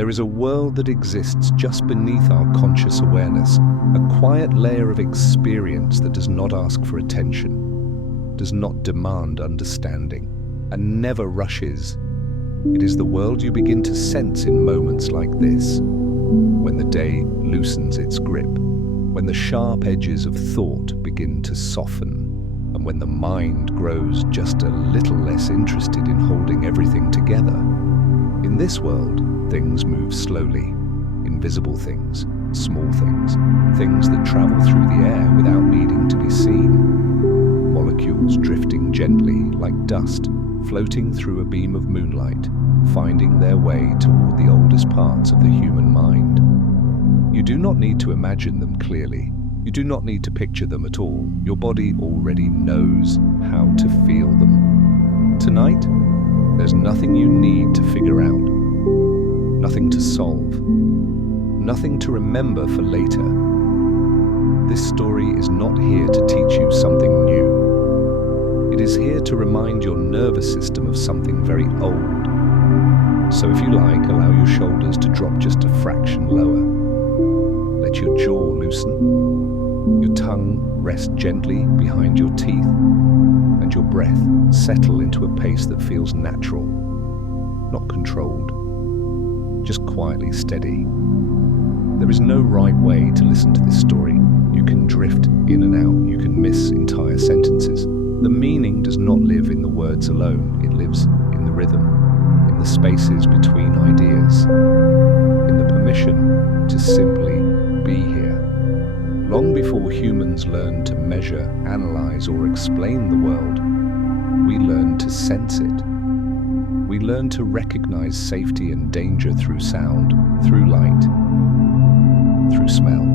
There is a world that exists just beneath our conscious awareness, a quiet layer of experience that does not ask for attention, does not demand understanding, and never rushes. It is the world you begin to sense in moments like this, when the day loosens its grip, when the sharp edges of thought begin to soften, and when the mind grows just a little less interested in holding everything together. In this world, things move slowly. Invisible things, small things, things that travel through the air without needing to be seen. Molecules drifting gently like dust, floating through a beam of moonlight, finding their way toward the oldest parts of the human mind. You do not need to imagine them clearly. You do not need to picture them at all. Your body already knows how to feel them. Tonight, there's nothing you need to figure out, nothing to solve, nothing to remember for later. This story is not here to teach you something new. It is here to remind your nervous system of something very old. So if you like, allow your shoulders to drop just a fraction lower. Let your jaw loosen. Your tongue rest gently behind your teeth, and your breath settle into a pace that feels natural, not controlled, just quietly steady. There is no right way to listen to this story. You can drift in and out, you can miss entire sentences. The meaning does not live in the words alone, it lives in the rhythm, in the spaces between ideas, in the permission to simply be here. Long before humans learned to measure, analyze, or explain the world, we learned to sense it. We learned to recognize safety and danger through sound, through light, through smell.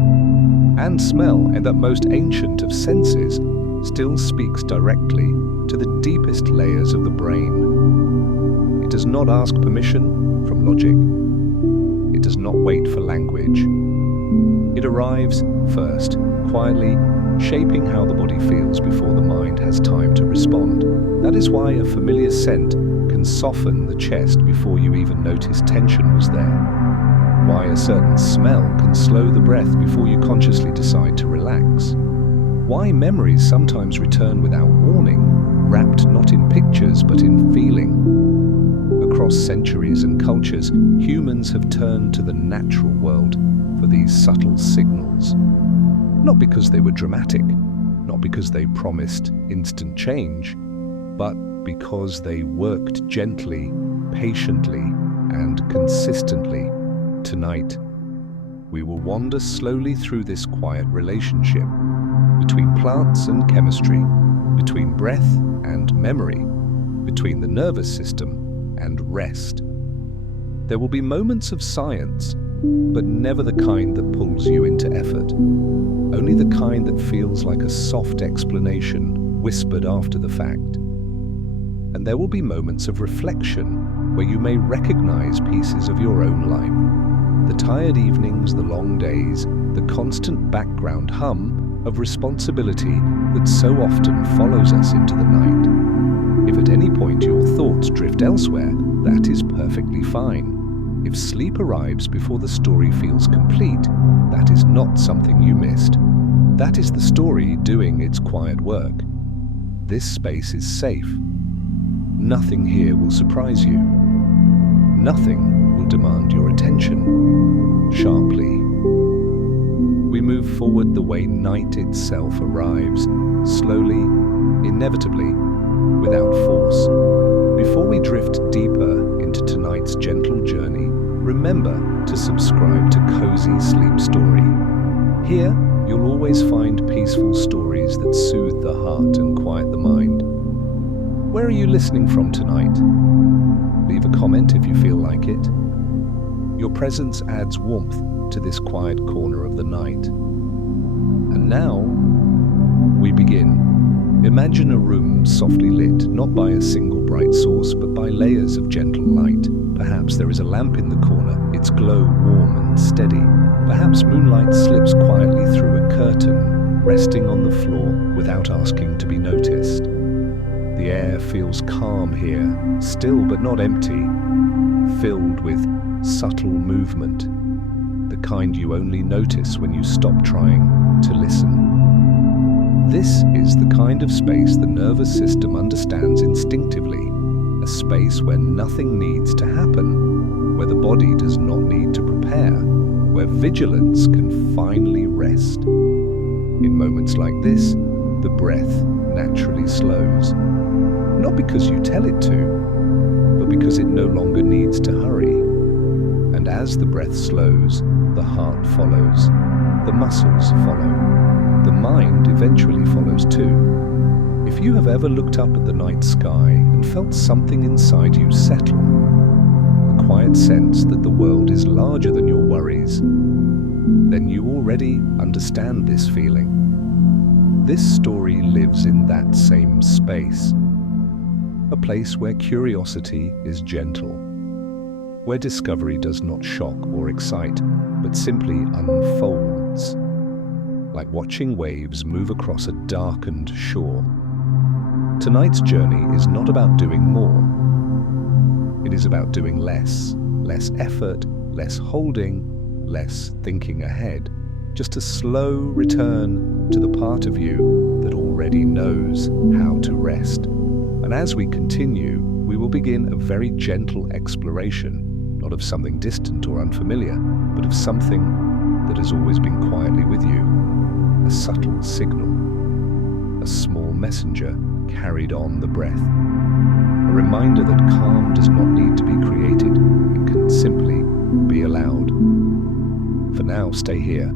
And smell, and that most ancient of senses, still speaks directly to the deepest layers of the brain. It does not ask permission from logic. It does not wait for language. It arrives first, quietly, shaping how the body feels before the mind has time to respond. That is why a familiar scent can soften the chest before you even notice tension was there. Why a certain smell can slow the breath before you consciously decide to relax. Why memories sometimes return without warning, wrapped not in pictures but in feeling. Across centuries and cultures, humans have turned to the natural world for these subtle signals. Not because they were dramatic, not because they promised instant change, but because they worked gently, patiently, and consistently. Tonight, we will wander slowly through this quiet relationship between plants and chemistry, between breath and memory, between the nervous system and rest. There will be moments of science, but never the kind that pulls you into effort. Only the kind that feels like a soft explanation whispered after the fact. And there will be moments of reflection where you may recognize pieces of your own life. The tired evenings, the long days, the constant background hum of responsibility that so often follows us into the night. If at any point your thoughts drift elsewhere, that is perfectly fine. If sleep arrives before the story feels complete, that is not something you missed. That is the story doing its quiet work. This space is safe. Nothing here will surprise you. Nothing will demand your attention sharply. We move forward the way night itself arrives, slowly, inevitably, without force. Before we drift deeper into tonight's gentle journey, remember to subscribe to Cozy Sleep Story. Here, you'll always find peaceful stories that soothe the heart and quiet the mind. Where are you listening from tonight? Leave a comment if you feel like it. Your presence adds warmth to this quiet corner of the night. And now, we begin. Imagine a room softly lit, not by a single bright source, but by layers of gentle light. Perhaps there is a lamp in the corner, its glow warm and steady. Perhaps moonlight slips quietly through a curtain, resting on the floor without asking to be noticed. The air feels calm here, still but not empty, filled with subtle movement, the kind you only notice when you stop trying to listen. This is the kind of space the nervous system understands instinctively, a space where nothing needs to happen, where the body does not need to prepare, where vigilance can finally rest. In moments like this, the breath naturally slows, not because you tell it to, but because it no longer needs to hurry. And as the breath slows, the heart follows, the muscles follow, the mind eventually follows too. If you have ever looked up at the night sky and felt something inside you settle, a quiet sense that the world is larger than your worries, then you already understand this feeling. This story lives in that same space, a place where curiosity is gentle, where discovery does not shock or excite, but simply unfolds, like watching waves move across a darkened shore. Tonight's journey is not about doing more. It is about doing less effort, less holding, less thinking ahead, just a slow return to the part of you that already knows how to rest. And as we continue, we will begin a very gentle exploration, not of something distant or unfamiliar, but of something that has always been quietly with you, a subtle signal, a small messenger carried on the breath, a reminder that calm does not need to be created, it can simply be allowed. For now, stay here.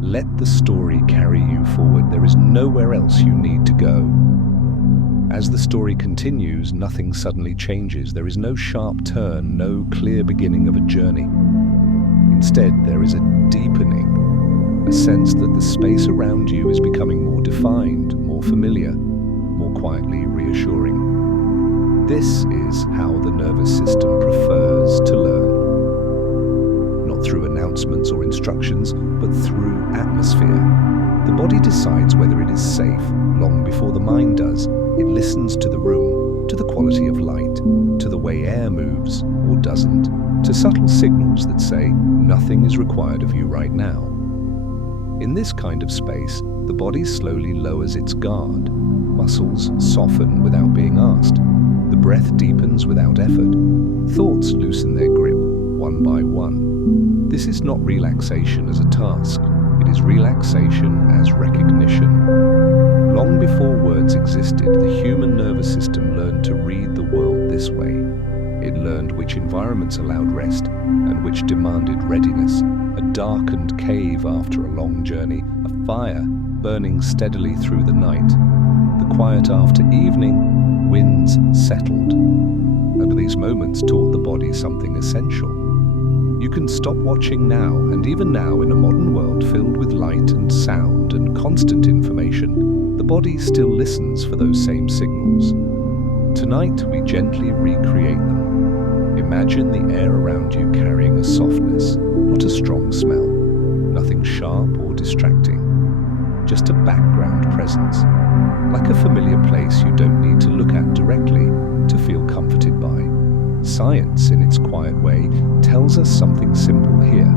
Let the story carry you forward. There is nowhere else you need to go. As the story continues, nothing suddenly changes. There is no sharp turn, no clear beginning of a journey. Instead, there is a deepening, a sense that the space around you is becoming more defined, more familiar, more quietly reassuring. This is how the nervous system prefers to learn. Not through announcements or instructions, but through atmosphere. The body decides whether it is safe long before the mind does. It listens to the room, to the quality of light, to the way air moves or doesn't, to subtle signals that say nothing is required of you right now. In this kind of space, the body slowly lowers its guard. Muscles soften without being asked. The breath deepens without effort. Thoughts loosen their grip, one by one. This is not relaxation as a task. It is relaxation as recognition. Long before words existed, the human nervous system learned to read the world this way. It learned which environments allowed rest and which demanded readiness. A darkened cave after a long journey, a fire burning steadily through the night. The quiet after evening, winds settled. And these moments taught the body something essential. You can stop watching now, and even now in a modern world filled with light and sound and constant information, the body still listens for those same signals. Tonight we gently recreate them. Imagine the air around you carrying a softness, not a strong smell, nothing sharp or distracting, just a background presence, like a familiar place you don't need to look at directly to feel comforted by. Science, in its quiet way, tells us something simple here.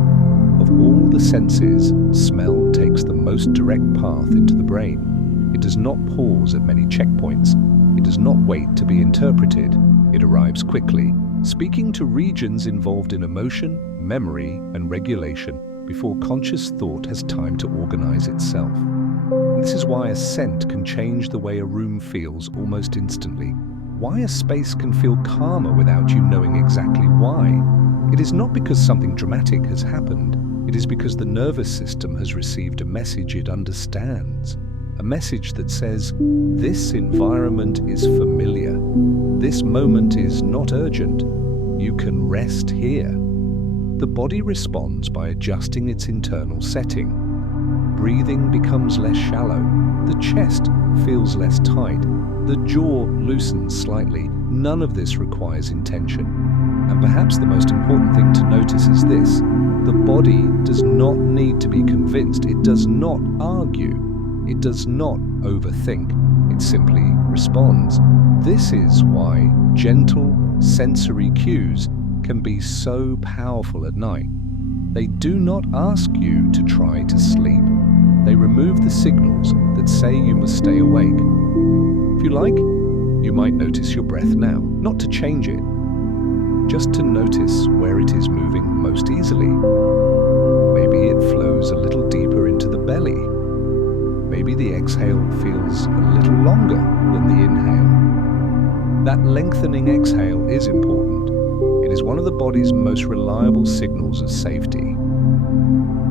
Of all the senses, smell takes the most direct path into the brain. It does not pause at many checkpoints. It does not wait to be interpreted. It arrives quickly, speaking to regions involved in emotion, memory, and regulation before conscious thought has time to organize itself. And this is why a scent can change the way a room feels almost instantly. Why a space can feel calmer without you knowing exactly why. It is not because something dramatic has happened. It is because the nervous system has received a message it understands. A message that says, this environment is familiar. This moment is not urgent. You can rest here. The body responds by adjusting its internal setting. Breathing becomes less shallow. The chest feels less tight. The jaw loosens slightly. None of this requires intention. And perhaps the most important thing to notice is this. The body does not need to be convinced. It does not argue. It does not overthink. It simply responds. This is why gentle sensory cues can be so powerful at night. They do not ask you to try to sleep. They remove the signals that say you must stay awake. If you like, you might notice your breath now, not to change it, just to notice where it is moving most easily. Maybe it flows a little deeper into the belly. Maybe the exhale feels a little longer than the inhale. That lengthening exhale is important. It is one of the body's most reliable signals of safety.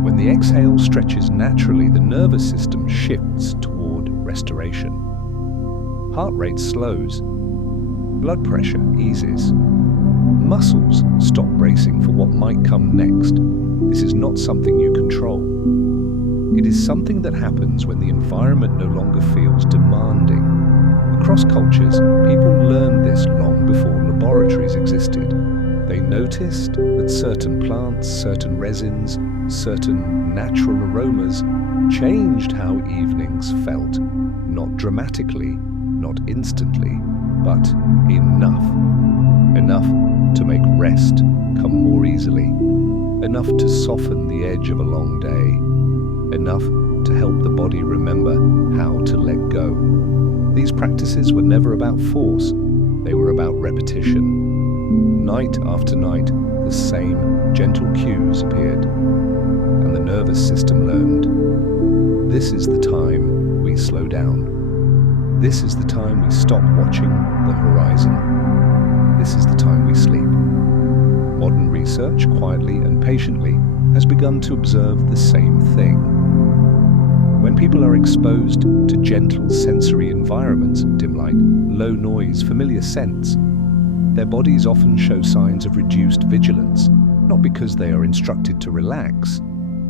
When the exhale stretches naturally, the nervous system shifts toward restoration. Heart rate slows. Blood pressure eases. Muscles stop bracing for what might come next. This is not something you control. It is something that happens when the environment no longer feels demanding. Across cultures, people learned this long before laboratories existed. They noticed that certain plants, certain resins, certain natural aromas changed how evenings felt. Not dramatically, not instantly, but enough. Enough to make rest come more easily. Enough to soften the edge of a long day. Enough to help the body remember how to let go. These practices were never about force, they were about repetition. Night after night, the same gentle cues appeared, and the nervous system learned. This is the time we slow down. This is the time we stop watching the horizon. This is the time we sleep. Modern research, quietly and patiently, has begun to observe the same thing. When people are exposed to gentle sensory environments, dim light, low noise, familiar scents, their bodies often show signs of reduced vigilance, not because they are instructed to relax,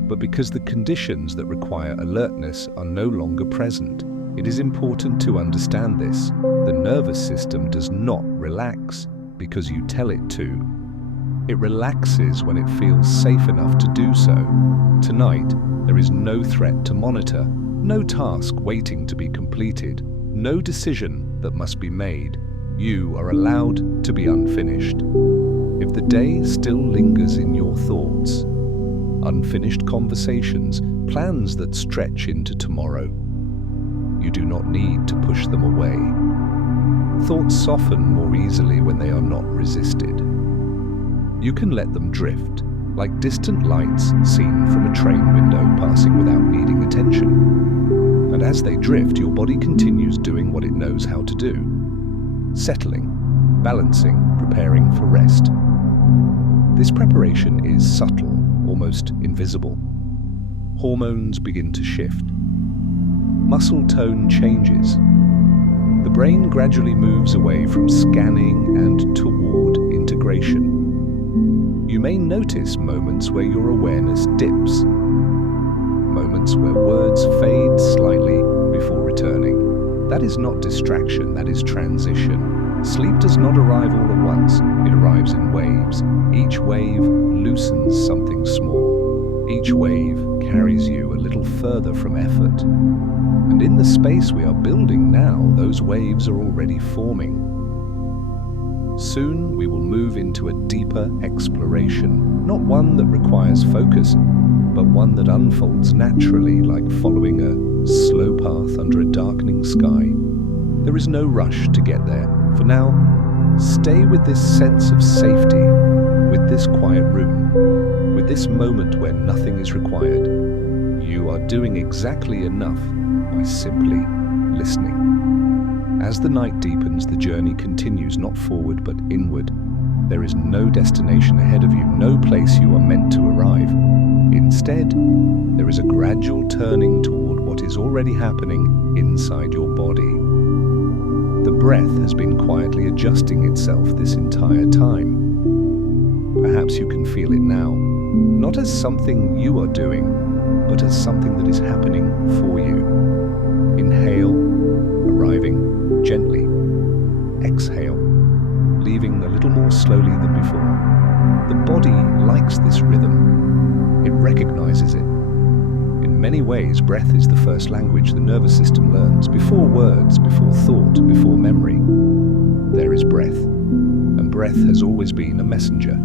but because the conditions that require alertness are no longer present. It is important to understand this. The nervous system does not relax because you tell it to. It relaxes when it feels safe enough to do so. Tonight, there is no threat to monitor, no task waiting to be completed, no decision that must be made. You are allowed to be unfinished. If the day still lingers in your thoughts, unfinished conversations, plans that stretch into tomorrow, you do not need to push them away. Thoughts soften more easily when they are not resisted. You can let them drift, like distant lights seen from a train window passing without needing attention. And as they drift, your body continues doing what it knows how to do. Settling, balancing, preparing for rest. This preparation is subtle, almost invisible. Hormones begin to shift. Muscle tone changes. The brain gradually moves away from scanning and toward integration. You may notice moments where your awareness dips, moments where words fade slightly before returning. That is not distraction, that is transition. Sleep does not arrive all at once, it arrives in waves. Each wave loosens something small. Each wave carries you a little further from effort. And in the space we are building now, those waves are already forming. Soon we will move into a deeper exploration, not one that requires focus, but one that unfolds naturally, like following a slow path under a darkening sky. There is no rush to get there. For now, stay with this sense of safety, with this quiet room, with this moment where nothing is required. You are doing exactly enough by simply listening. As the night deepens, the journey continues not forward but inward. There is no destination ahead of you, no place you are meant to arrive. Instead, there is a gradual turning toward what is already happening inside your body. The breath has been quietly adjusting itself this entire time. Perhaps you can feel it now, not as something you are doing, but as something that is happening for you. Inhale, arriving gently. Exhale, leaving a little more slowly than before. The body likes this rhythm. It recognizes it. In many ways, breath is the first language the nervous system learns. Before words, before thought, before memory, there is breath. And breath has always been a messenger.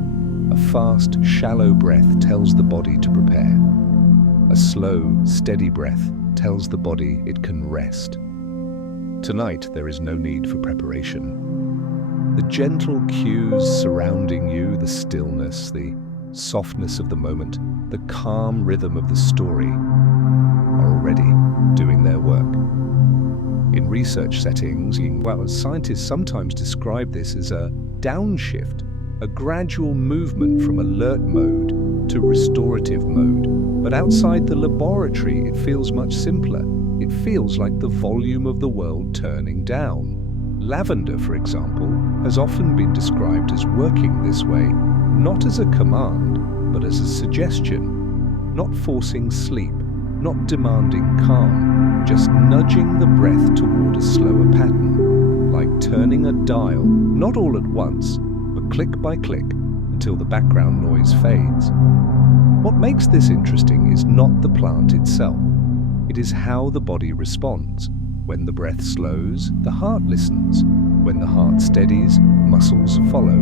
A fast, shallow breath tells the body to prepare. A slow, steady breath tells the body it can rest. Tonight, there is no need for preparation. The gentle cues surrounding you, the stillness, the softness of the moment, the calm rhythm of the story, are already doing their work. In research settings, scientists sometimes describe this as a downshift, a gradual movement from alert mode to restorative mode. But outside the laboratory, it feels much simpler. It feels like the volume of the world turning down. Lavender, for example, has often been described as working this way, not as a command, but as a suggestion, not forcing sleep, not demanding calm, just nudging the breath toward a slower pattern, like turning a dial, not all at once, but click by click, until the background noise fades. What makes this interesting is not the plant itself. It is how the body responds. When the breath slows, the heart listens. When the heart steadies, muscles follow.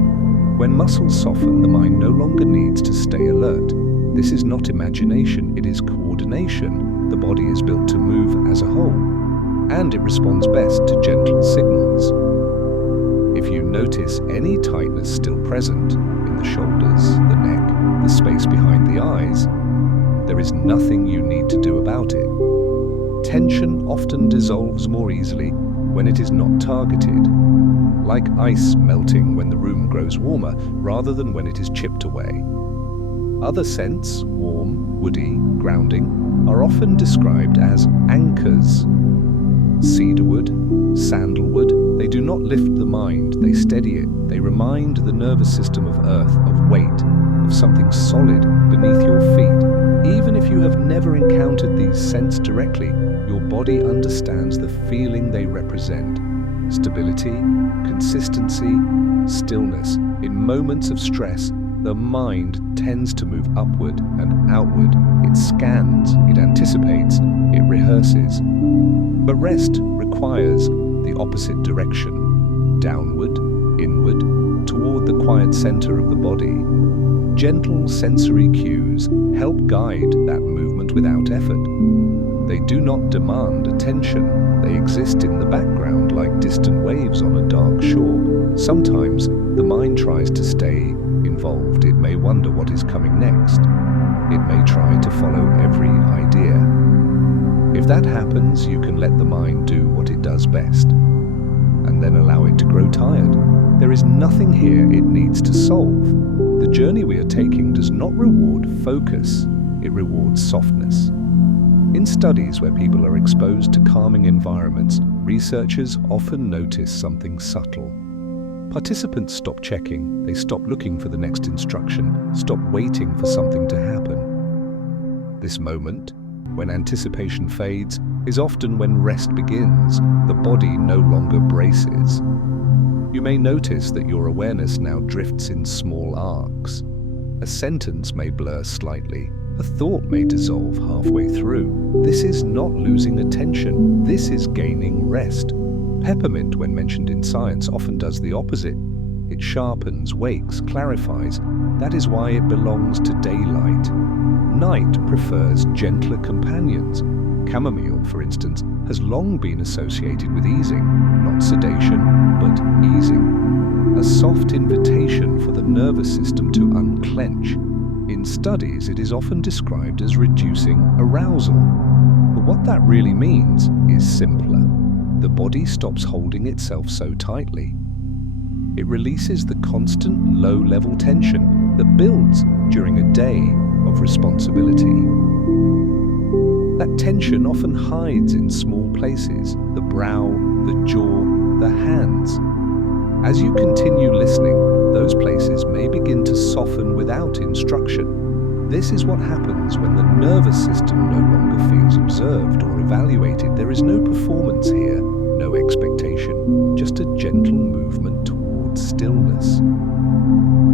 When muscles soften, the mind no longer needs to stay alert. This is not imagination, it is coordination. The body is built to move as a whole, and it responds best to gentle signals. If you notice any tightness still present in the shoulders, the neck, the space behind the eyes, there is nothing you need to do about it. Tension often dissolves more easily when it is not targeted, like ice melting when the room grows warmer rather than when it is chipped away. Other scents, warm, woody, grounding, are often described as anchors. Cedarwood, sandalwood, they do not lift the mind, they steady it. They remind the nervous system of earth, of weight, of something solid beneath your feet. Even if you have never encountered these scents directly, your body understands the feeling they represent. Stability, consistency, stillness. In moments of stress, the mind tends to move upward and outward. It scans, it anticipates, it rehearses. But rest requires the opposite direction, downward, inward, toward the quiet center of the body. Gentle sensory cues help guide that movement without effort. They do not demand attention. They exist in the background like distant waves on a dark shore. Sometimes the mind tries to stay involved. It may wonder what is coming next. It may try to follow every idea. If that happens, you can let the mind do what it does best, and then allow it to grow tired. There is nothing here it needs to solve. The journey we are taking does not reward focus, it rewards softness. In studies where people are exposed to calming environments, researchers often notice something subtle. Participants stop checking, they stop looking for the next instruction, stop waiting for something to happen. This moment, when anticipation fades, is often when rest begins. The body no longer braces. You may notice that your awareness now drifts in small arcs. A sentence may blur slightly. A thought may dissolve halfway through. This is not losing attention. This is gaining rest. Peppermint, when mentioned in science, often does the opposite. It sharpens, wakes, clarifies. That is why it belongs to daylight. Night prefers gentler companions. Chamomile, for instance, has long been associated with easing, not sedation, but easing. A soft invitation for the nervous system to unclench. In studies, it is often described as reducing arousal. But what that really means is simpler. The body stops holding itself so tightly. It releases the constant low-level tension that builds during a day of responsibility. That tension often hides in small places, the brow, the jaw, the hands. As you continue listening, those places may begin to soften without instruction. This is what happens when the nervous system no longer feels observed or evaluated. There is no performance here, no expectation, just a gentle movement towards stillness.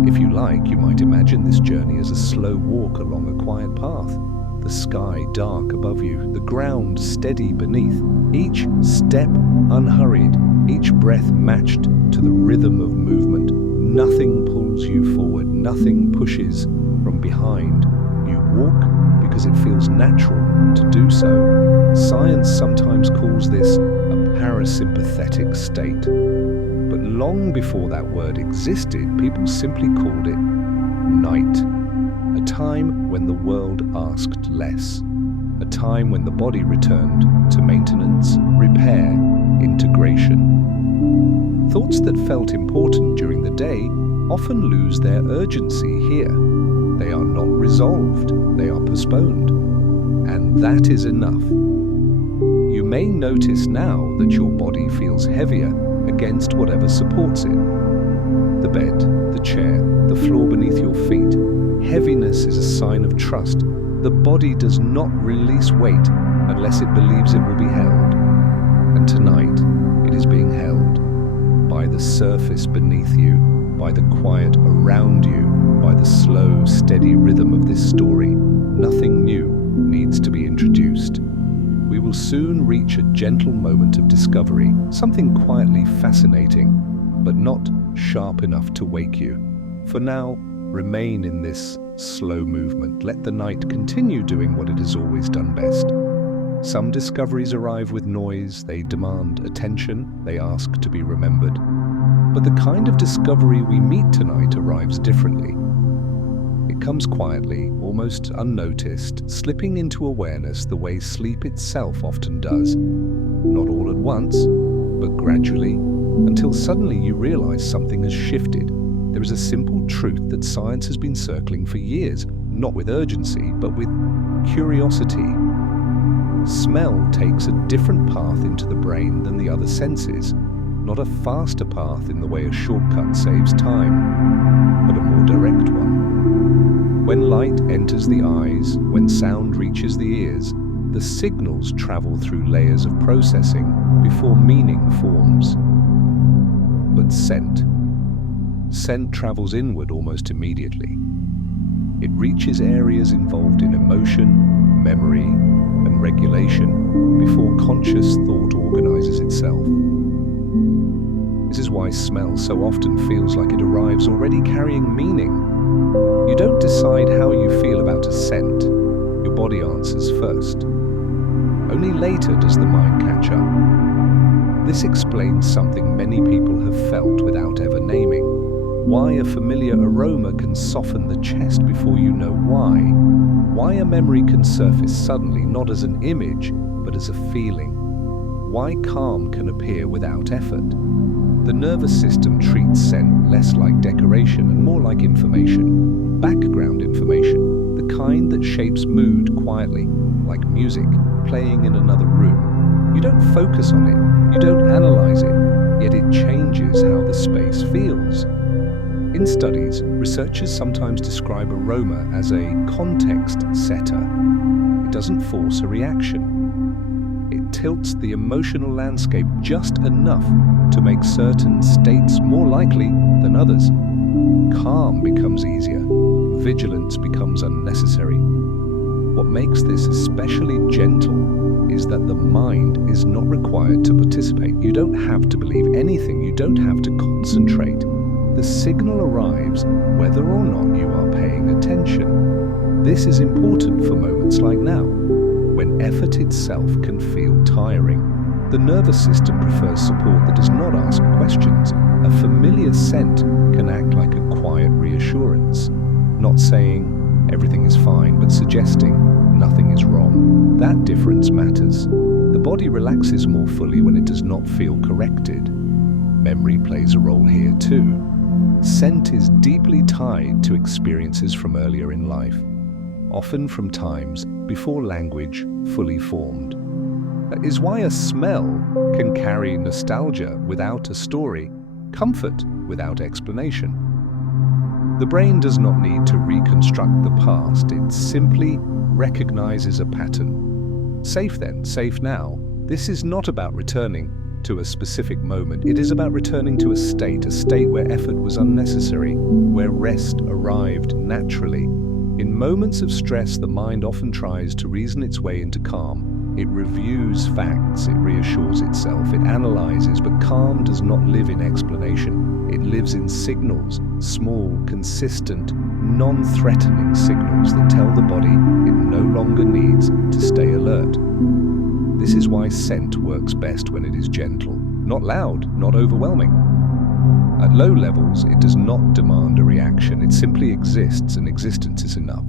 If you like, you might imagine this journey as a slow walk along a quiet path. The sky dark above you, the ground steady beneath, each step unhurried, each breath matched to the rhythm of movement. Nothing pulls you forward, nothing pushes from behind. You walk because it feels natural to do so. Science sometimes calls this a parasympathetic state. But long before that word existed, people simply called it night. A time when the world asked less. A time when the body returned to maintenance, repair, integration. Thoughts that felt important during the day often lose their urgency here. They are not resolved, they are postponed. And that is enough. You may notice now that your body feels heavier against whatever supports it. The bed, the chair, the floor beneath your feet. Heaviness is a sign of trust. The body does not release weight unless it believes it will be held. And tonight, it is being held by the surface beneath you, by the quiet around you, by the slow, steady rhythm of this story. Nothing new needs to be introduced. We will soon reach a gentle moment of discovery, something quietly fascinating, but not sharp enough to wake you. For now, remain in this slow movement. Let the night continue doing what it has always done best. Some discoveries arrive with noise, they demand attention, they ask to be remembered. But the kind of discovery we meet tonight arrives differently. It comes quietly, almost unnoticed, slipping into awareness the way sleep itself often does. Not all at once, but gradually, until suddenly you realize something has shifted. There is a simple truth that science has been circling for years, not with urgency, but with curiosity. Smell takes a different path into the brain than the other senses, not a faster path in the way a shortcut saves time, but a more direct one. When light enters the eyes, when sound reaches the ears, the signals travel through layers of processing before meaning forms. But scent travels inward almost immediately. It reaches areas involved in emotion, memory, and regulation before conscious thought organizes itself. This is why smell so often feels like it arrives already carrying meaning. You don't decide how you feel about a scent. Your body answers first. Only later does the mind catch up. This explains something many people have felt without ever naming. Why a familiar aroma can soften the chest before you know why. Why a memory can surface suddenly, not as an image, but as a feeling. Why calm can appear without effort. The nervous system treats scent less like decoration and more like information. Background information, the kind that shapes mood quietly, like music playing in another room. You don't focus on it, you don't analyze it, yet it changes how the space feels. In studies, researchers sometimes describe aroma as a context setter. It doesn't force a reaction. It tilts the emotional landscape just enough to make certain states more likely than others. Calm becomes easier. Vigilance becomes unnecessary. What makes this especially gentle is that the mind is not required to participate. You don't have to believe anything. You don't have to concentrate. The signal arrives whether or not you are paying attention. This is important for moments like now, when effort itself can feel tiring. The nervous system prefers support that does not ask questions. A familiar scent can act like a quiet reassurance, not saying everything is fine, but suggesting nothing is wrong. That difference matters. The body relaxes more fully when it does not feel corrected. Memory plays a role here too. Scent is deeply tied to experiences from earlier in life, often from times before language fully formed. That is why a smell can carry nostalgia without a story, comfort without explanation. The brain does not need to reconstruct the past, it simply recognizes a pattern. Safe then, safe now. This is not about returning to a specific moment. It is about returning to a state where effort was unnecessary, where rest arrived naturally. In moments of stress, the mind often tries to reason its way into calm. It reviews facts, it reassures itself, it analyzes, but calm does not live in explanation. It lives in signals, small, consistent, non-threatening signals that tell the body it no longer needs to stay alert. This is why scent works best when it is gentle, not loud, not overwhelming. At low levels, it does not demand a reaction, it simply exists, and existence is enough.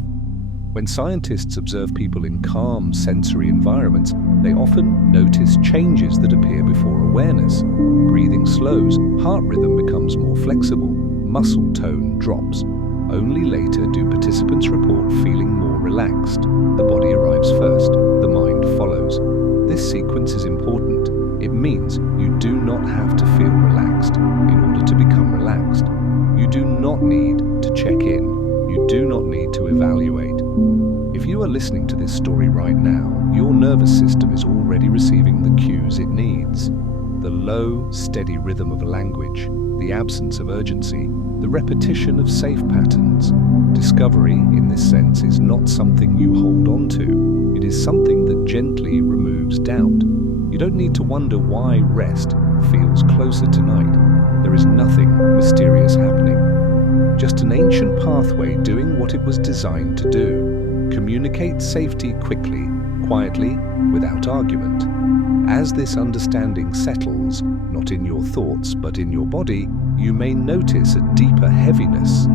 When scientists observe people in calm sensory environments, they often notice changes that appear before awareness. Breathing slows, heart rhythm becomes more flexible, muscle tone drops. Only later do participants report feeling more relaxed. The body arrives first, the mind follows. This sequence is important. It means you do not have to feel relaxed in order to become relaxed. You do not need to check in. You do not need to evaluate. If you are listening to this story right now, your nervous system is already receiving the cues it needs. The low, steady rhythm of a language, the absence of urgency, the repetition of safe patterns. Discovery, in this sense, is not something you hold on to. It is something that gently removes doubt. You don't need to wonder why rest feels closer tonight. There is nothing mysterious happening. Just an ancient pathway doing what it was designed to do. Communicate safety quickly, quietly, without argument. As this understanding settles, not in your thoughts but in your body, you may notice a deeper heaviness,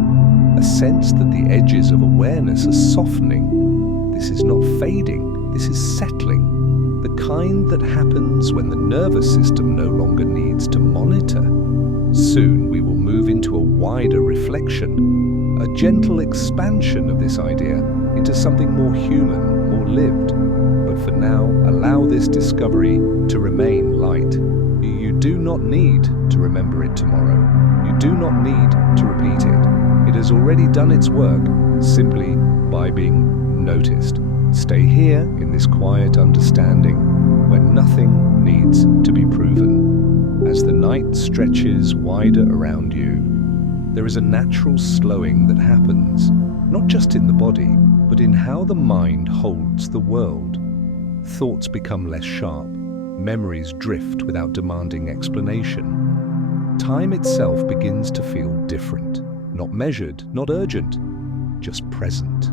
a sense that the edges of awareness are softening. This is not fading, this is settling, the kind that happens when the nervous system no longer needs to monitor. Soon we will move into a wider reflection, a gentle expansion of this idea into something more human, more lived. But for now, allow this discovery to remain light. You do not need to remember it tomorrow. You do not need to repeat it. It has already done its work simply by being noticed. Stay here in this quiet understanding where nothing needs to be proven. As the night stretches wider around you, there is a natural slowing that happens, not just in the body, but in how the mind holds the world. Thoughts become less sharp, memories drift without demanding explanation. Time itself begins to feel different, not measured, not urgent, just present.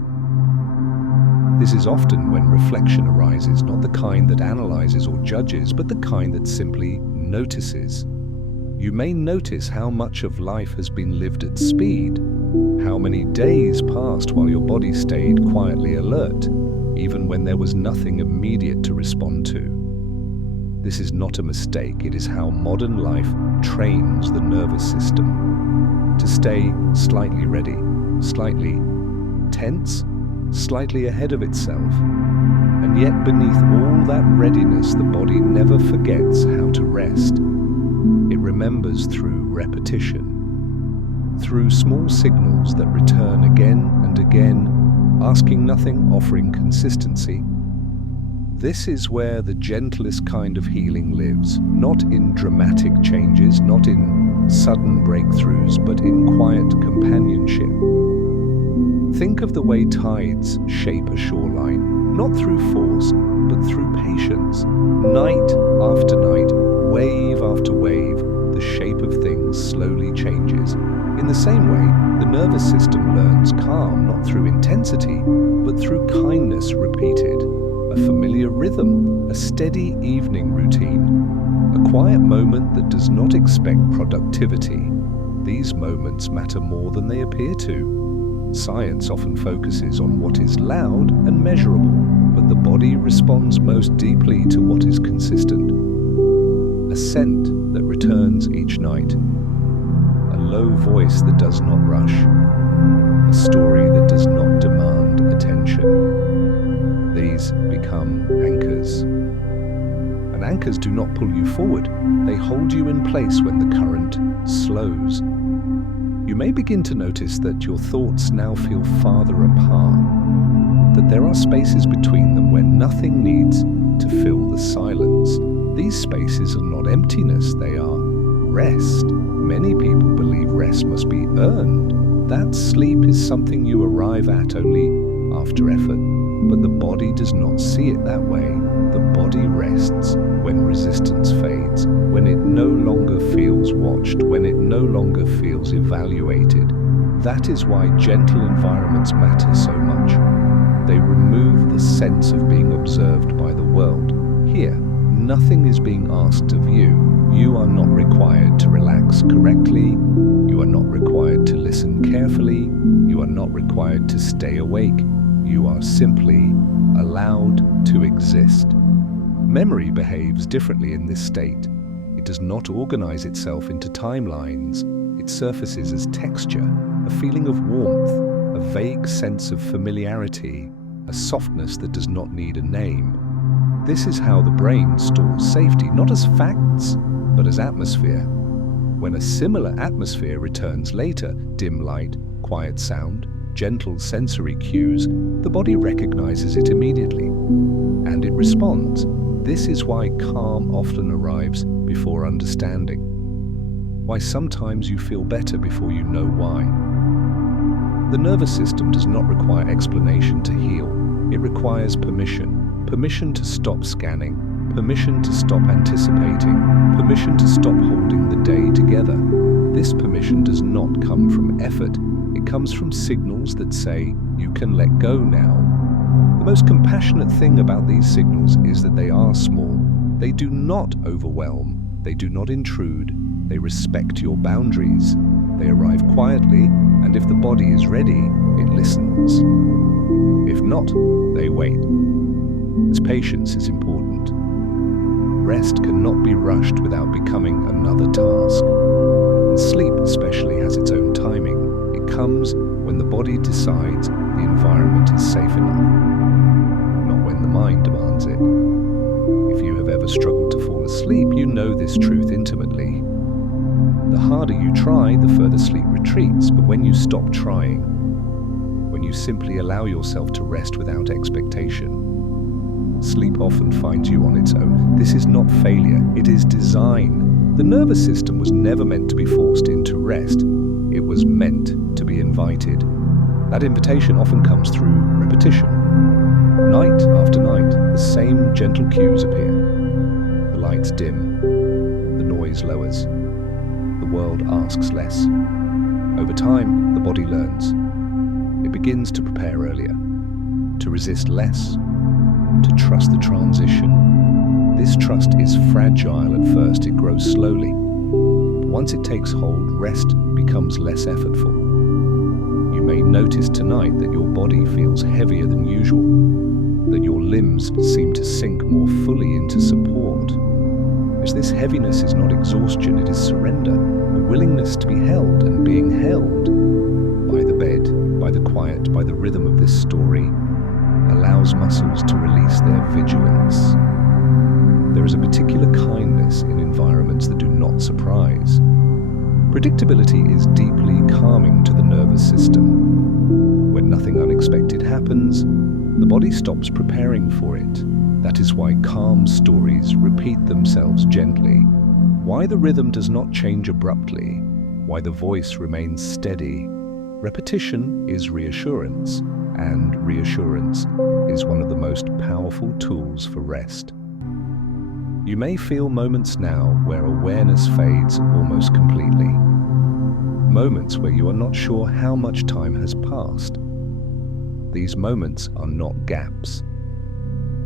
This is often when reflection arises, not the kind that analyzes or judges, but the kind that simply notices. You may notice how much of life has been lived at speed, how many days passed while your body stayed quietly alert, even when there was nothing immediate to respond to. This is not a mistake, it is how modern life trains the nervous system to stay slightly ready, slightly tense, slightly ahead of itself. And yet beneath all that readiness, the body never forgets how to rest. It remembers through repetition, through small signals that return again and again, asking nothing, offering consistency. This is where the gentlest kind of healing lives, not in dramatic changes, not in sudden breakthroughs, but in quiet companionship. Think of the way tides shape a shoreline, not through force, but through patience. Night after night, wave after wave, the shape of things slowly changes. In the same way, the nervous system learns calm not through intensity, but through kindness repeated. A familiar rhythm, a steady evening routine, a quiet moment that does not expect productivity. These moments matter more than they appear to. Science often focuses on what is loud and measurable, but the body responds most deeply to what is consistent. A scent that returns each night, a low voice that does not rush, a story that does not demand attention. These become anchors. And anchors do not pull you forward, they hold you in place when the current slows. You may begin to notice that your thoughts now feel farther apart, that there are spaces between them where nothing needs to fill the silence. These spaces are not emptiness, they are rest. Many people believe rest must be earned, that sleep is something you arrive at only after effort. But the body does not see it that way. The body rests when resistance fades, when it no longer feels watched, when it no longer feels evaluated. That is why gentle environments matter so much. They remove the sense of being observed by the world. Here, nothing is being asked of you. You are not required to relax correctly. You are not required to listen carefully. You are not required to stay awake. You are simply allowed to exist. Memory behaves differently in this state. It does not organize itself into timelines. It surfaces as texture, a feeling of warmth, a vague sense of familiarity, a softness that does not need a name. This is how the brain stores safety, not as facts, but as atmosphere. When a similar atmosphere returns later, dim light, quiet sound, gentle sensory cues, the body recognizes it immediately, and it responds. This is why calm often arrives before understanding. Why sometimes you feel better before you know why. The nervous system does not require explanation to heal. It requires permission. Permission to stop scanning. Permission to stop anticipating. Permission to stop holding the day together. This permission does not come from effort. It comes from signals that say, you can let go now. The most compassionate thing about these signals is that they are small. They do not overwhelm. They do not intrude. They respect your boundaries. They arrive quietly, and if the body is ready, it listens. If not, they wait. This patience is important. Rest cannot be rushed without becoming another task. And sleep especially has its own timing. It comes when the body decides the environment is safe enough, not when the mind demands it. If you have ever struggled to fall asleep, you know this truth intimately. The harder you try, the further sleep retreats. But when you stop trying, when you simply allow yourself to rest without expectation, sleep often finds you on its own. This is not failure, it is design. The nervous system was never meant to be forced into rest. It was meant to be invited. That invitation often comes through repetition. Night after night, the same gentle cues appear. The lights dim, the noise lowers, the world asks less. Over time, the body learns. It begins to prepare earlier, to resist less, to trust the transition. This trust is fragile at first, it grows slowly. But once it takes hold, rest becomes less effortful. You may notice tonight that your body feels heavier than usual, that your limbs seem to sink more fully into support. As this heaviness is not exhaustion, it is surrender, a willingness to be held, and being held by the bed, by the quiet, by the rhythm of this story, allows muscles to release their vigilance. There is a particular kindness in environments that do not surprise. Predictability is deeply calming to the nervous system. When nothing unexpected happens, the body stops preparing for it. That is why calm stories repeat themselves gently, why the rhythm does not change abruptly, why the voice remains steady. Repetition is reassurance, and reassurance is one of the most powerful tools for rest. You may feel moments now where awareness fades almost completely. Moments where you are not sure how much time has passed. These moments are not gaps.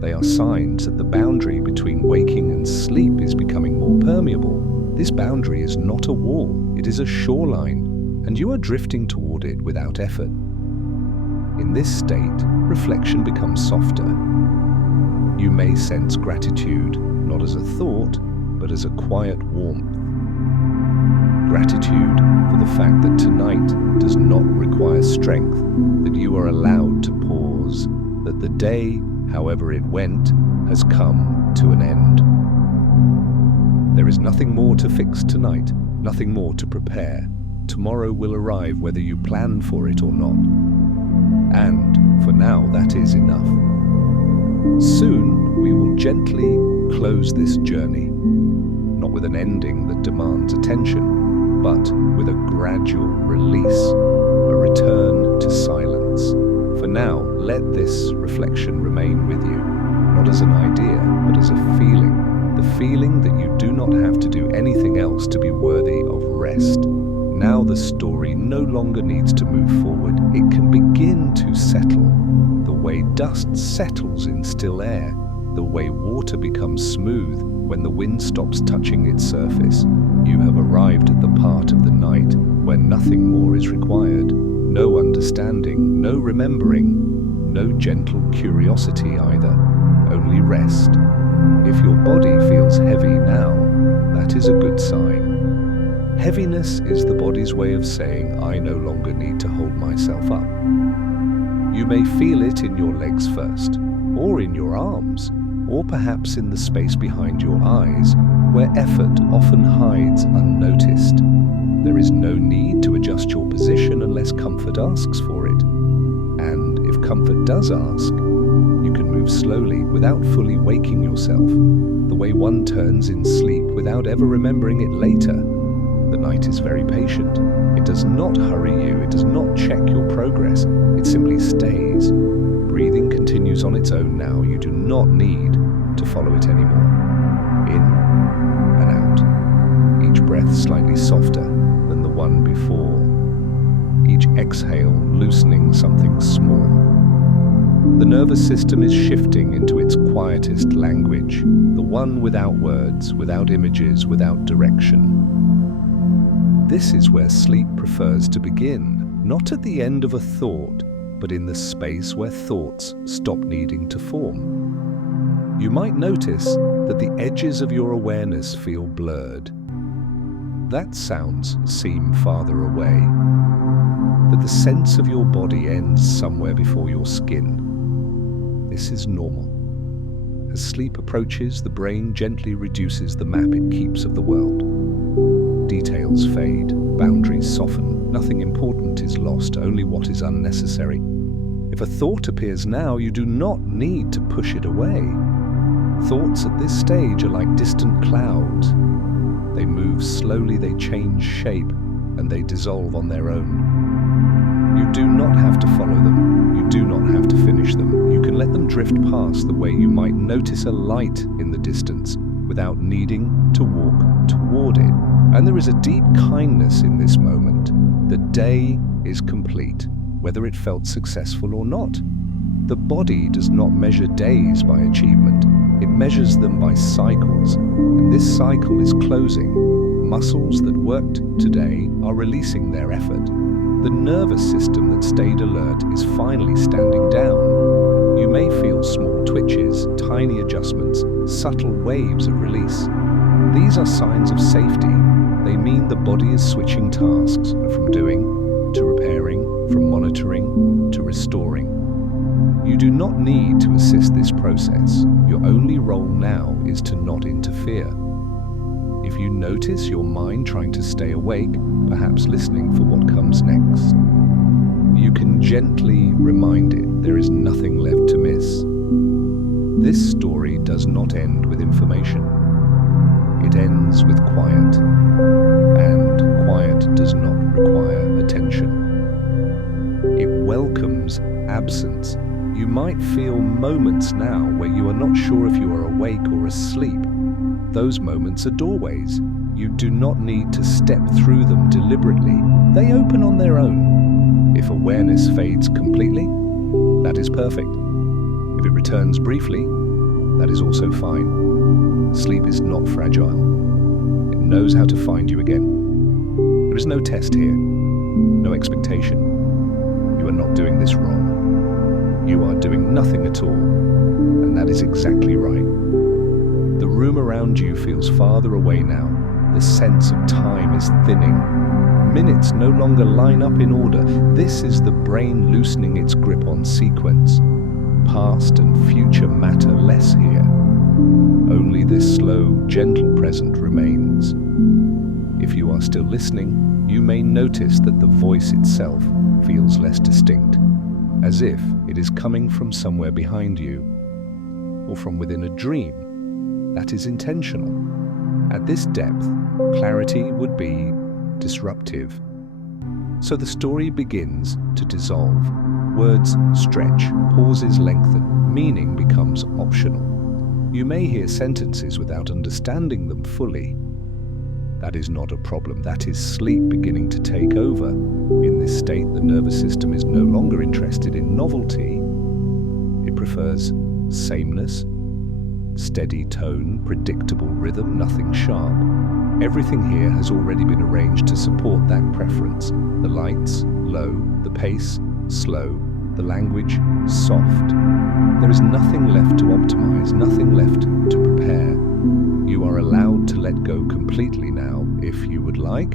They are signs that the boundary between waking and sleep is becoming more permeable. This boundary is not a wall, it is a shoreline, and you are drifting toward it without effort. In this state, reflection becomes softer. You may sense gratitude, not as a thought, but as a quiet warmth. Gratitude for the fact that tonight does not require strength, that you are allowed to pause, that the day, however it went, has come to an end. There is nothing more to fix tonight, nothing more to prepare. Tomorrow will arrive whether you plan for it or not. And for now, that is enough. Soon, we will gently close this journey, not with an ending that demands attention, but with a gradual release, a return to silence. For now, let this reflection remain with you, not as an idea, but as a feeling. The feeling that you do not have to do anything else to be worthy of rest. Now the story no longer needs to move forward. It can begin to settle. The way dust settles in still air, the way water becomes smooth when the wind stops touching its surface. You have arrived at the part of the night where nothing more is required. No understanding, no remembering, no gentle curiosity either, only rest. If your body feels heavy now, that is a good sign. Heaviness is the body's way of saying, I no longer need to hold myself up. You may feel it in your legs first, or in your arms, or perhaps in the space behind your eyes, where effort often hides unnoticed. There is no need to adjust your position unless comfort asks for it. And if comfort does ask, you can move slowly without fully waking yourself, the way one turns in sleep without ever remembering it later. The night is very patient. It does not hurry you, it does not check your progress, it simply stays. Breathing continues on its own now. You do not need to follow it anymore. In and out. Each breath slightly softer than the one before. Each exhale loosening something small. The nervous system is shifting into its quietest language, the one without words, without images, without direction. This is where sleep prefers to begin, not at the end of a thought, but in the space where thoughts stop needing to form. You might notice that the edges of your awareness feel blurred. That sounds seem farther away. That the sense of your body ends somewhere before your skin. This is normal. As sleep approaches, the brain gently reduces the map it keeps of the world. Details fade, boundaries soften, nothing important is lost, only what is unnecessary. If a thought appears now, you do not need to push it away. Thoughts at this stage are like distant clouds. They move slowly, they change shape, and they dissolve on their own. You do not have to follow them. You do not have to finish them. You can let them drift past the way you might notice a light in the distance without needing to walk toward it. And there is a deep kindness in this moment. The day is complete, whether it felt successful or not. The body does not measure days by achievement. It measures them by cycles, and this cycle is closing. Muscles that worked today are releasing their effort. The nervous system that stayed alert is finally standing down. You may feel small twitches, tiny adjustments, subtle waves of release. These are signs of safety. They mean the body is switching tasks from doing to repairing, from monitoring to restoring. You do not need to assist this process. Your only role now is to not interfere. If you notice your mind trying to stay awake, perhaps listening for what comes next, you can gently remind it there is nothing left to miss. This story does not end with information. It ends with quiet, and quiet does not require attention. It welcomes absence. You might feel moments now where you are not sure if you are awake or asleep. Those moments are doorways. You do not need to step through them deliberately. They open on their own. If awareness fades completely, that is perfect. If it returns briefly, that is also fine. Sleep is not fragile. It knows how to find you again. There is no test here, no expectation. You are not doing this wrong. You are doing nothing at all, and that is exactly right. The room around you feels farther away now. The sense of time is thinning. Minutes no longer line up in order. This is the brain loosening its grip on sequence. Past and future matter less here. Only this slow, gentle present remains. If you are still listening, you may notice that the voice itself feels less distinct, as if it is coming from somewhere behind you, or from within a dream. That is intentional. At this depth, clarity would be disruptive. So the story begins to dissolve. Words stretch, pauses lengthen, meaning becomes optional. You may hear sentences without understanding them fully. That is not a problem. That is sleep beginning to take over. In this state, the nervous system is no longer interested in novelty. It prefers sameness, steady tone, predictable rhythm, nothing sharp. Everything here has already been arranged to support that preference. The lights, low, the pace, slow, the language, soft. There is nothing left to optimize, nothing left to prepare. You are allowed to let go completely now, if you would like.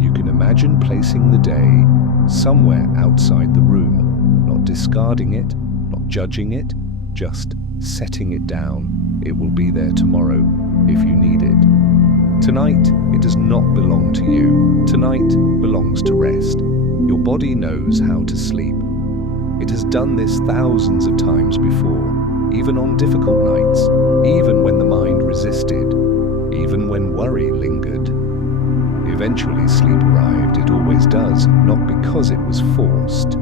You can imagine placing the day somewhere outside the room, not discarding it, not judging it, just setting it down. It will be there tomorrow if you need it. Tonight, it does not belong to you. Tonight belongs to rest. Your body knows how to sleep. It has done this thousands of times before, even on difficult nights, even when the mind resisted, even when worry lingered. Eventually sleep arrived. It always does, not because it was forced,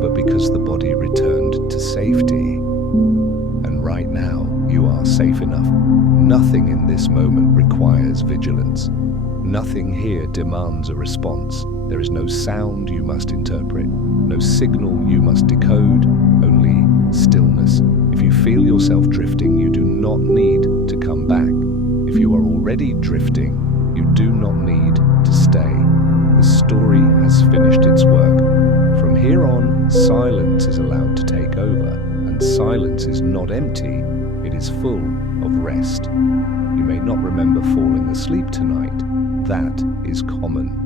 but because the body returned to safety. And right now, you are safe enough. Nothing in this moment requires vigilance. Nothing here demands a response. There is no sound you must interpret, no signal you must decode, only stillness. If you feel yourself drifting, you do not need to come back. If you are already drifting, you do not need to stay. The story has finished its work. From here on, silence is allowed to take over, and silence is not empty, it is full of rest. You may not remember falling asleep tonight. That is common.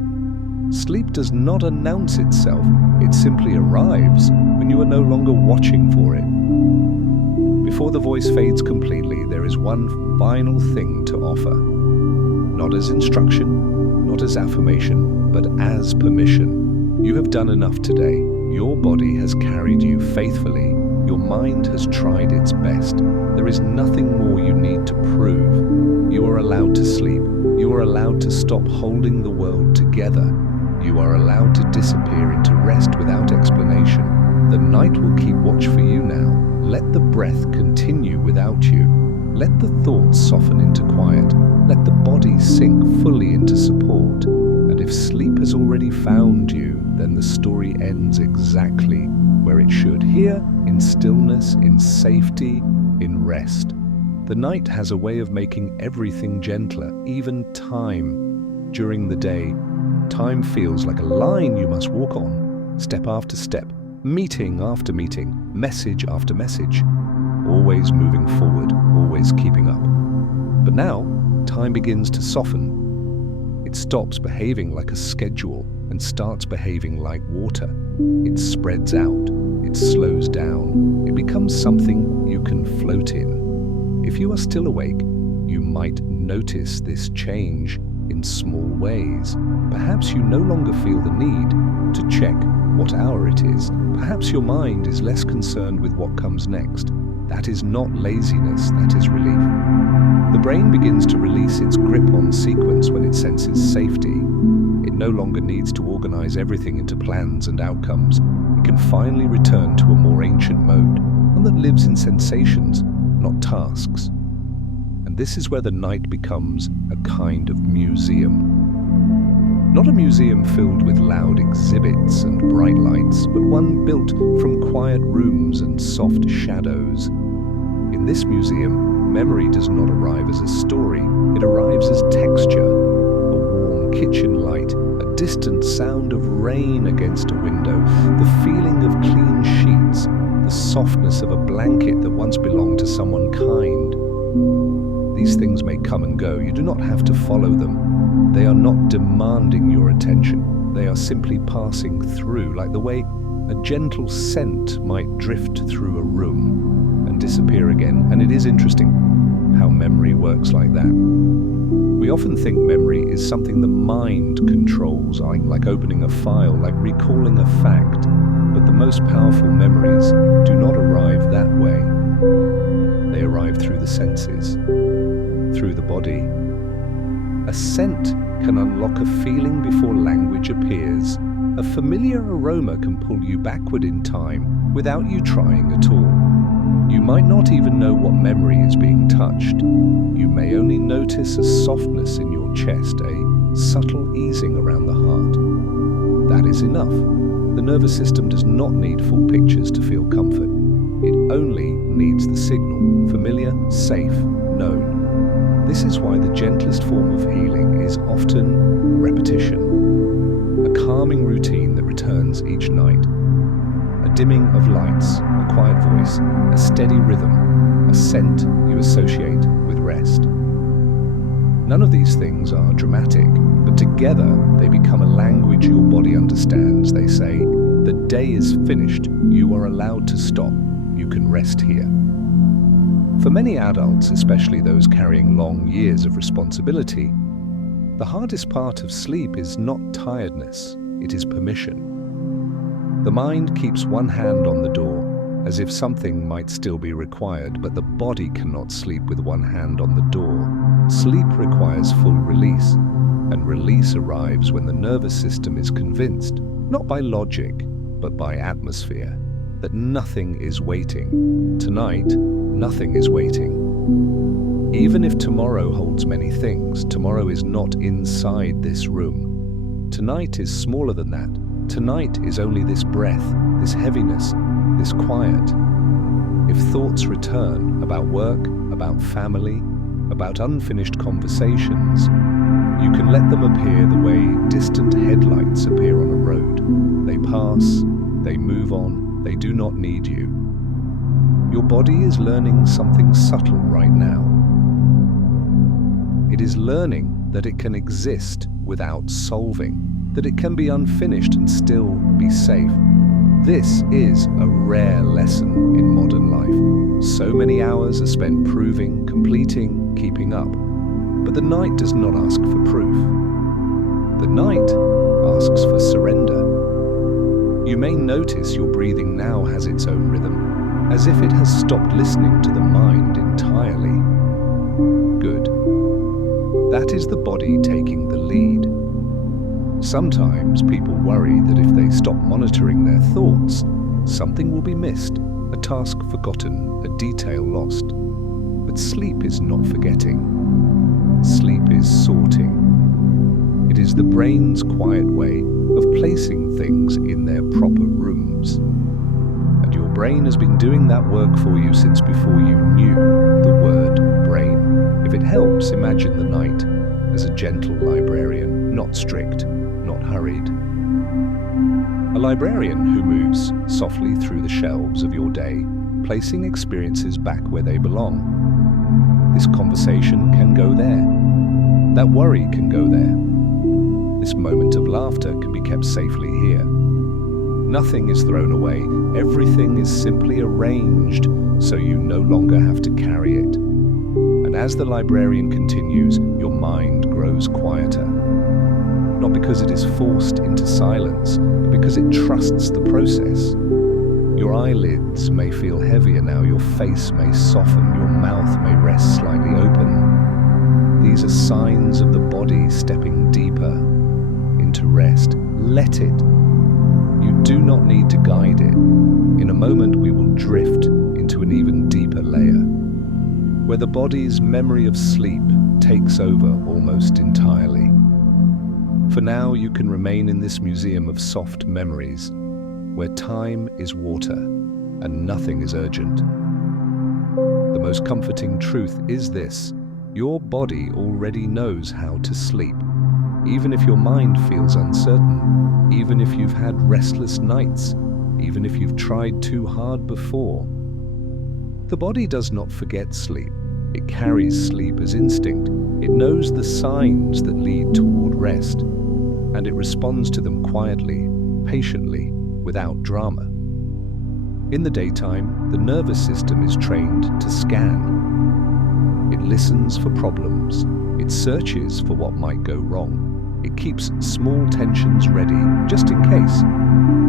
Sleep does not announce itself, it simply arrives when you are no longer watching for it. Before the voice fades completely, there is one final thing to offer. Not as instruction, not as affirmation, but as permission. You have done enough today. Your body has carried you faithfully. Your mind has tried its best. There is nothing more you need to prove. You are allowed to sleep. You are allowed to stop holding the world together. You are allowed to disappear into rest without explanation. The night will keep watch for you now. Let the breath continue without you. Let the thoughts soften into quiet. Let the body sink fully into support. And if sleep has already found you, then the story ends exactly where it should. Here, in stillness, in safety, in rest. The night has a way of making everything gentler, even time. During the day, time feels like a line you must walk on, step after step, meeting after meeting, message after message, always moving forward, always keeping up. But now, time begins to soften. It stops behaving like a schedule and starts behaving like water. It spreads out, it slows down, it becomes something you can float in. If you are still awake, you might notice this change in small ways. Perhaps you no longer feel the need to check what hour it is. Perhaps your mind is less concerned with what comes next. That is not laziness, that is relief. The brain begins to release its grip on sequence when it senses safety. It no longer needs to organize everything into plans and outcomes. It can finally return to a more ancient mode, one that lives in sensations, not tasks. And this is where the night becomes a kind of museum. Not a museum filled with loud exhibits and bright lights, but one built from quiet rooms and soft shadows. In this museum, memory does not arrive as a story, it arrives as texture. A warm kitchen light, a distant sound of rain against a window, the feeling of clean sheets, the softness of a blanket that once belonged to someone kind. These things may come and go. You do not have to follow them. They are not demanding your attention. They are simply passing through, like the way a gentle scent might drift through a room and disappear again. And it is interesting how memory works like that. We often think memory is something the mind controls, like opening a file, like recalling a fact. But the most powerful memories do not arrive that way. They arrive through the senses, through the body. A scent can unlock a feeling before language appears. A familiar aroma can pull you backward in time without you trying at all. You might not even know what memory is being touched. You may only notice a softness in your chest, a subtle easing around the heart. That is enough. The nervous system does not need full pictures to feel comfort. It only needs the signal, familiar, safe, known. This is why the gentlest form of healing is often repetition. A calming routine that returns each night. A dimming of lights, a quiet voice, a steady rhythm, a scent you associate with rest. None of these things are dramatic, but together they become a language your body understands. They say, the day is finished, you are allowed to stop, you can rest here. For many adults, especially those carrying long years of responsibility, the hardest part of sleep is not tiredness, it is permission. The mind keeps one hand on the door, as if something might still be required, but the body cannot sleep with one hand on the door. Sleep requires full release, and release arrives when the nervous system is convinced, not by logic, but by atmosphere, that nothing is waiting. Tonight, nothing is waiting. Even if tomorrow holds many things, tomorrow is not inside this room. Tonight is smaller than that. Tonight is only this breath, this heaviness, this quiet. If thoughts return about work, about family, about unfinished conversations, you can let them appear the way distant headlights appear on a road. They pass, they move on, they do not need you. Your body is learning something subtle right now. It is learning that it can exist without solving, that it can be unfinished and still be safe. This is a rare lesson in modern life. So many hours are spent proving, completing, keeping up. But the night does not ask for proof. The night asks for surrender. You may notice your breathing now has its own rhythm, as if it has stopped listening to the mind entirely. Good. That is the body taking the lead. Sometimes people worry that if they stop monitoring their thoughts, something will be missed, a task forgotten, a detail lost. But sleep is not forgetting. Sleep is sorting. It is the brain's quiet way of placing things in their proper rooms. And your brain has been doing that work for you since before you knew the word brain. If it helps, imagine the night as a gentle librarian, not strict, not hurried. A librarian who moves softly through the shelves of your day, placing experiences back where they belong. This conversation can go there. That worry can go there. This moment of laughter can be kept safely here. Nothing is thrown away. Everything is simply arranged so you no longer have to carry it. And as the librarian continues, your mind grows quieter. Not because it is forced into silence, but because it trusts the process. Your eyelids may feel heavier now, your face may soften, your mouth may rest slightly open. These are signs of the body stepping deeper into rest. Let it. You do not need to guide it. In a moment we will drift into an even deeper layer, where the body's memory of sleep takes over almost entirely. For now, you can remain in this museum of soft memories, where time is water and nothing is urgent. The most comforting truth is this: your body already knows how to sleep. Even if your mind feels uncertain, even if you've had restless nights, even if you've tried too hard before. The body does not forget sleep. It carries sleep as instinct. It knows the signs that lead toward rest, and it responds to them quietly, patiently, without drama. In the daytime, the nervous system is trained to scan. It listens for problems. It searches for what might go wrong. It keeps small tensions ready, just in case.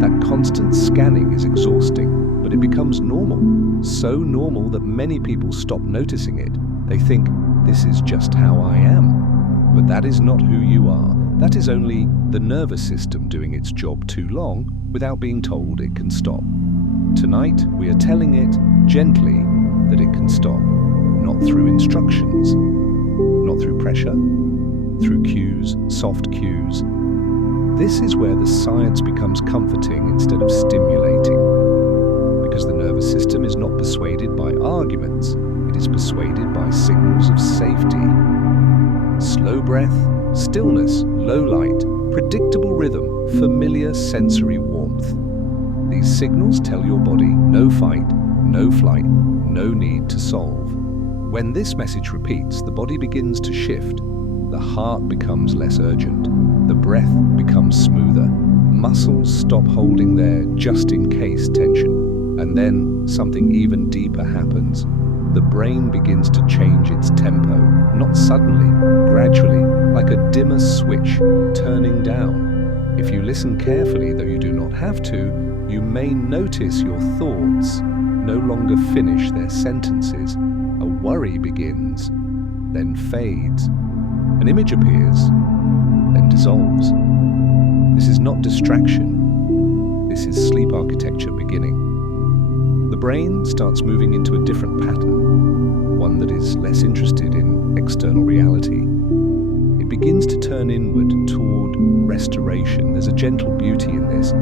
That constant scanning is exhausting, but it becomes normal. So normal that many people stop noticing it. They think, this is just how I am. But that is not who you are. That is only the nervous system doing its job too long without being told it can stop. Tonight, we are telling it gently that it can stop, not through instructions, not through pressure, through cues, soft cues. This is where the science becomes comforting instead of stimulating, because the nervous system is not persuaded by arguments, it is persuaded by signals of safety. Slow breath, stillness, low light, predictable rhythm, familiar sensory warmth. These signals tell your body no fight, no flight, no need to solve. When this message repeats, the body begins to shift. The heart becomes less urgent. The breath becomes smoother. Muscles stop holding their just-in-case tension. And then something even deeper happens. The brain begins to change its tempo, not suddenly, gradually, like a dimmer switch turning down. If you listen carefully, though you do not have to, you may notice your thoughts no longer finish their sentences. A worry begins, then fades. An image appears, then dissolves. This is not distraction. This is sleep architecture beginning. The brain starts moving into a different pattern, one that is less interested in external reality. It begins to turn inward toward restoration. There's a gentle beauty in this,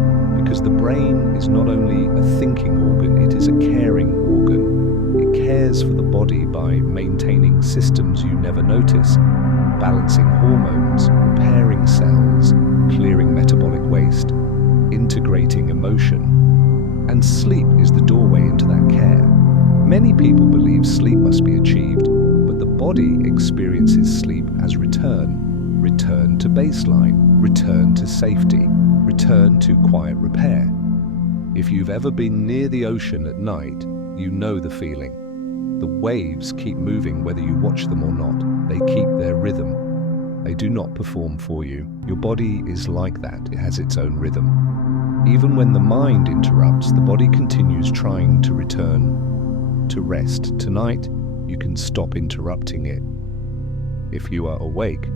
because the brain is not only a thinking organ, it is a caring organ. It cares for the body by maintaining systems you never notice, balancing hormones, repairing cells, clearing metabolic waste, integrating emotion. And sleep is the doorway into that care. Many people believe sleep must be achieved, but the body experiences sleep as return to baseline, return to safety, return to quiet repair. If you've ever been near the ocean at night, you know the feeling. The waves keep moving whether you watch them or not. They keep their rhythm. They do not perform for you. Your body is like that. It has its own rhythm. Even when the mind interrupts, the body continues trying to return to rest. Tonight, you can stop interrupting it. If you are awake,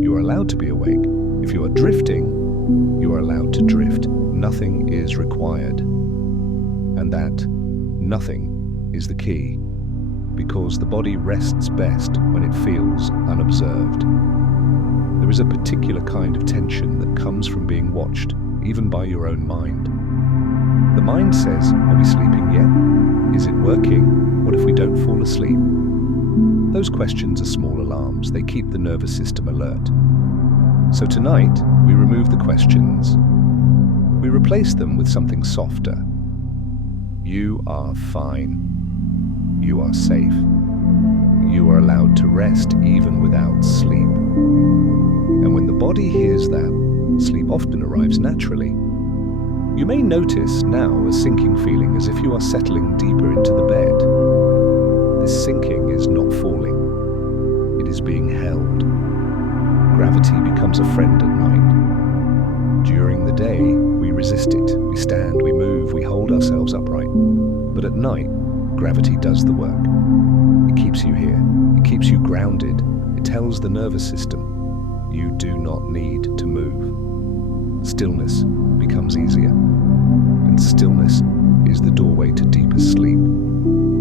you are allowed to be awake. If you are drifting, you are allowed to drift. Nothing is required. And that nothing is the key, because the body rests best when it feels unobserved. There is a particular kind of tension that comes from being watched, even by your own mind. The mind says, are we sleeping yet? Is it working? What if we don't fall asleep? Those questions are small alarms. They keep the nervous system alert. So tonight, we remove the questions. We replace them with something softer. You are fine. You are safe. You are allowed to rest even without sleep. And when the body hears that, sleep often arrives naturally. You may notice now a sinking feeling as if you are settling deeper into the bed. This sinking is not falling. It is being held. Gravity becomes a friend at night. During the day, we resist it. We stand, we move, we hold ourselves upright. But at night, gravity does the work. It keeps you here. It keeps you grounded. It tells the nervous system, you do not need to move. Stillness becomes easier. And stillness is the doorway to deeper sleep.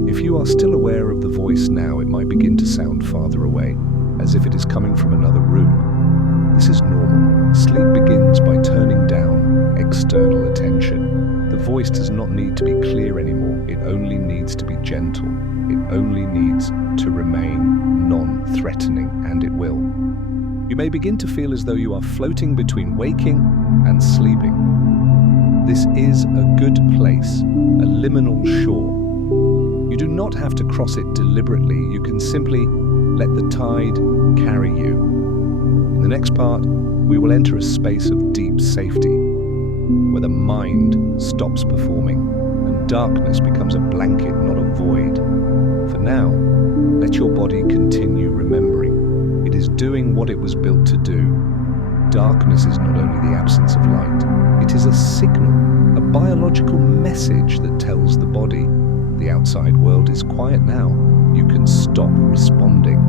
If you are still aware of the voice now, it might begin to sound farther away, as if it is coming from another room. This is normal. Sleep begins by turning down external attention. The voice does not need to be clear anymore. It only needs to be gentle. It only needs to remain non-threatening, and it will. You may begin to feel as though you are floating between waking and sleeping. This is a good place, a liminal shore. You do not have to cross it deliberately. You can simply let the tide carry you. In the next part, we will enter a space of deep safety, where the mind stops performing and darkness becomes a blanket, not a void. For now, let your body continue remembering. It is doing what it was built to do. Darkness is not only the absence of light, it is a signal, a biological message that tells the body, the outside world is quiet now. You can stop responding.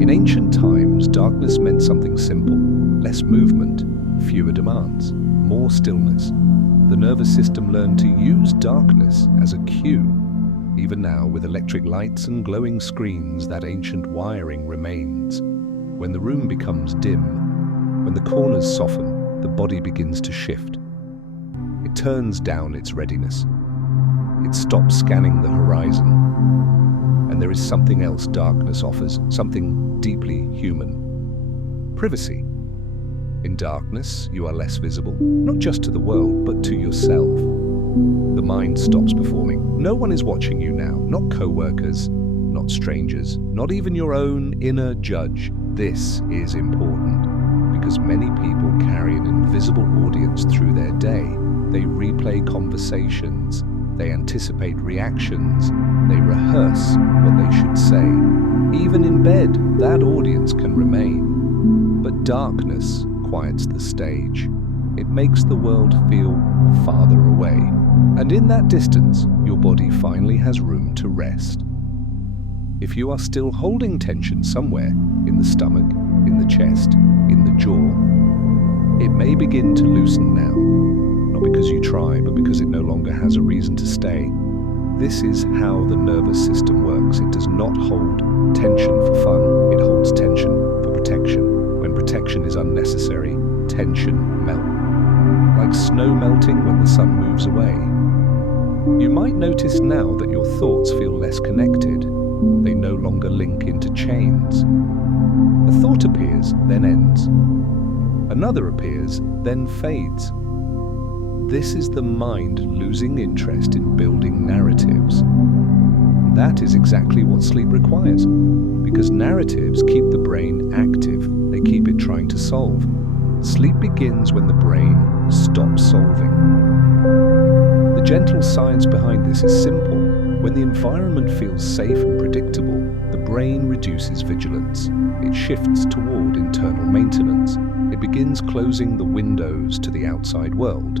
In ancient times, darkness meant something simple. Less movement, fewer demands, more stillness. The nervous system learned to use darkness as a cue. Even now, with electric lights and glowing screens, that ancient wiring remains. When the room becomes dim, when the corners soften, the body begins to shift. It turns down its readiness. It stops scanning the horizon. And there is something else darkness offers, something deeply human. Privacy. In darkness, you are less visible, not just to the world, but to yourself. The mind stops performing. No one is watching you now, not co-workers, not strangers, not even your own inner judge. This is important because many people carry an invisible audience through their day. They replay conversations, they anticipate reactions, they rehearse what they should say. Even in bed, that audience can remain. But darkness quiets the stage. It makes the world feel farther away. And in that distance, your body finally has room to rest. If you are still holding tension somewhere, in the stomach, in the chest, in the jaw, it may begin to loosen now. Not because you try, but because it no longer has a reason to stay. This is how the nervous system works. It does not hold tension for fun. It holds tension for protection. When protection is unnecessary, tension melts. Like snow melting when the sun moves away. You might notice now that your thoughts feel less connected. They no longer link into chains. A thought appears, then ends. Another appears, then fades. This is the mind losing interest in building narratives. That is exactly what sleep requires, because narratives keep the brain active. They keep it trying to solve. Sleep begins when the brain stops solving. The gentle science behind this is simple. When the environment feels safe and predictable, the brain reduces vigilance. It shifts toward internal maintenance. It begins closing the windows to the outside world.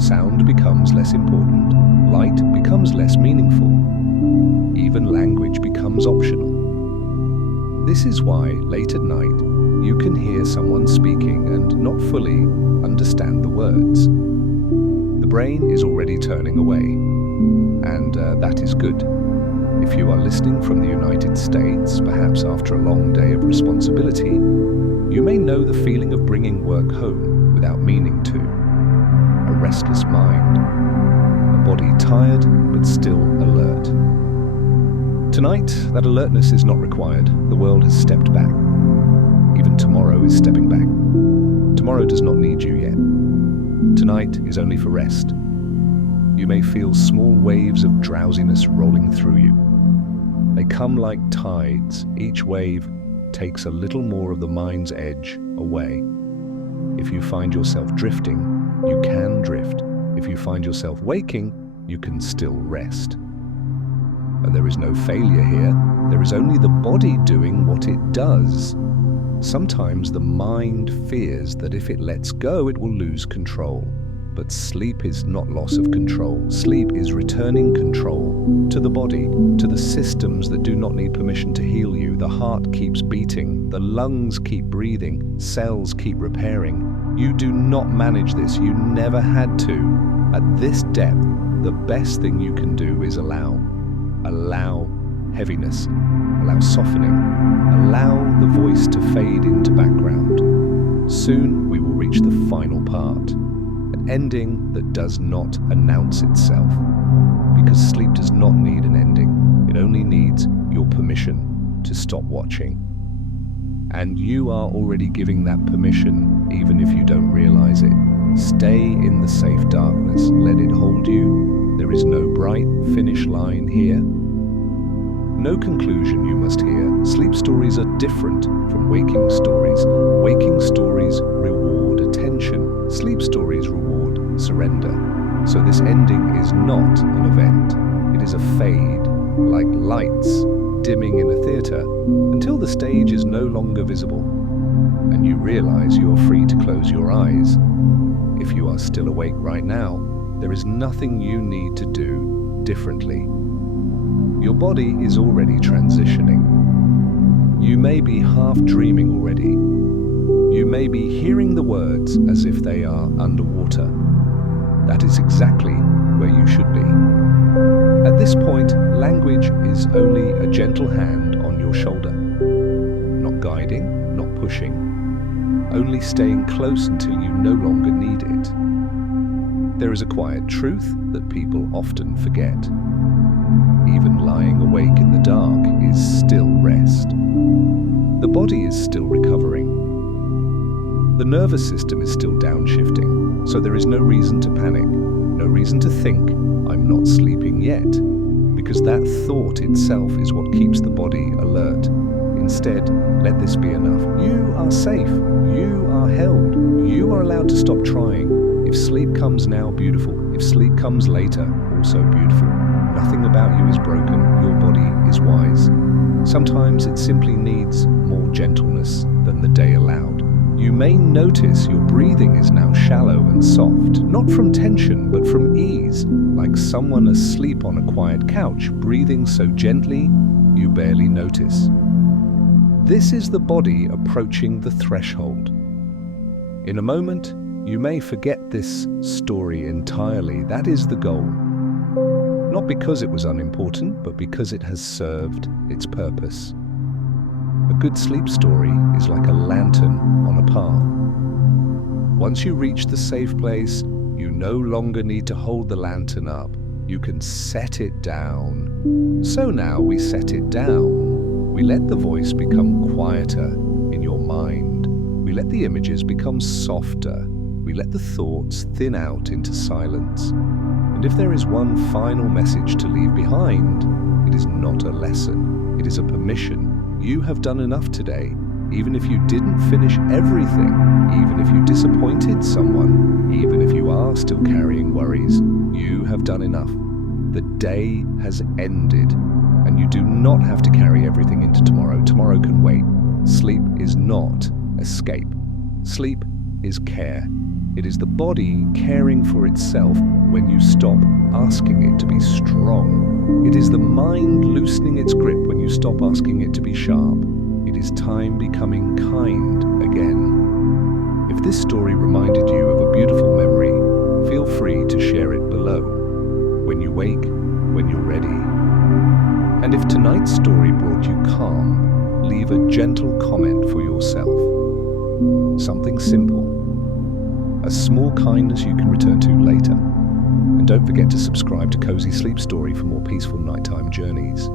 Sound becomes less important. Light becomes less meaningful. Even language becomes optional. This is why, late at night, you can hear someone speaking and not fully understand the words. The brain is already turning away, and that is good. If you are listening from the United States, perhaps after a long day of responsibility, you may know the feeling of bringing work home without meaning to. A restless mind, a body tired but still alert. Tonight, that alertness is not required. The world has stepped back. Even tomorrow is stepping back. Tomorrow does not need you yet. Tonight is only for rest. You may feel small waves of drowsiness rolling through you. They come like tides. Each wave takes a little more of the mind's edge away. If you find yourself drifting, you can drift. If you find yourself waking, you can still rest. And there is no failure here. There is only the body doing what it does. Sometimes the mind fears that if it lets go, it will lose control. But sleep is not loss of control. Sleep is returning control to the body, to the systems that do not need permission to heal you. The heart keeps beating, the lungs keep breathing, cells keep repairing. You do not manage this. You never had to. At this depth, the best thing you can do is allow. Allow heaviness, allow softening, allow the voice to fade into background. Soon we will reach the final part, an ending that does not announce itself, because sleep does not need an ending. It only needs your permission to stop watching. And you are already giving that permission, even if you don't realize it. Stay in the safe darkness, let it hold you. There is no bright finish line here. No conclusion you must hear. Sleep stories are different from waking stories. Waking stories reward attention. Sleep stories reward surrender. So this ending is not an event. It is a fade, like lights dimming in a theater, until the stage is no longer visible, and you realize you are free to close your eyes. If you are still awake right now, there is nothing you need to do differently. Your body is already transitioning. You may be half dreaming already. You may be hearing the words as if they are underwater. That is exactly where you should be. At this point, language is only a gentle hand on your shoulder. Not guiding, not pushing, only staying close until you no longer need it. There is a quiet truth that people often forget. Even lying awake in the dark is still rest. The body is still recovering. The nervous system is still downshifting, so there is no reason to panic, no reason to think, "I'm not sleeping yet," because that thought itself is what keeps the body alert. Instead, let this be enough. You are safe. You are held. You are allowed to stop trying. If sleep comes now, beautiful. If sleep comes later, also beautiful. Nothing about you is broken. Your body is wise. Sometimes it simply needs more gentleness than the day allowed. You may notice your breathing is now shallow and soft, not from tension, but from ease, like someone asleep on a quiet couch, breathing so gently you barely notice. This is the body approaching the threshold. In a moment, you may forget this story entirely. That is the goal. Not because it was unimportant, but because it has served its purpose. A good sleep story is like a lantern on a path. Once you reach the safe place, you no longer need to hold the lantern up. You can set it down. So now we set it down. We let the voice become quieter in your mind. We let the images become softer. We let the thoughts thin out into silence. And if there is one final message to leave behind, it is not a lesson. It is a permission. You have done enough today, even if you didn't finish everything, even if you disappointed someone, even if you are still carrying worries. You have done enough. The day has ended, and you do not have to carry everything into tomorrow. Tomorrow can wait. Sleep is not escape. Sleep is care. It is the body caring for itself when you stop asking it to be strong. It is the mind loosening its grip when you stop asking it to be sharp. It is time becoming kind again. If this story reminded you of a beautiful memory, feel free to share it below. When you wake, when you're ready. And if tonight's story brought you calm, leave a gentle comment for yourself. Something simple. A small kindness you can return to later. And don't forget to subscribe to Cozy Sleep Story for more peaceful nighttime journeys.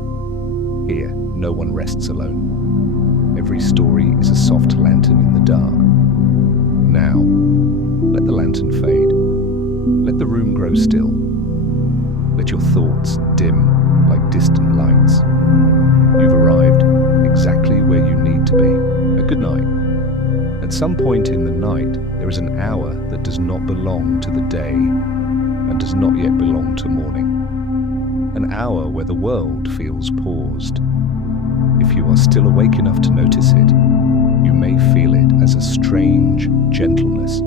Here, no one rests alone. Every story is a soft lantern in the dark. Now, let the lantern fade. Let the room grow still. Let your thoughts dim like distant lights. You've arrived exactly where you need to be. A good night. At some point in the night, there is an hour that does not belong to the day and does not yet belong to morning. An hour where the world feels paused. If you are still awake enough to notice it, you may feel it as a strange gentleness,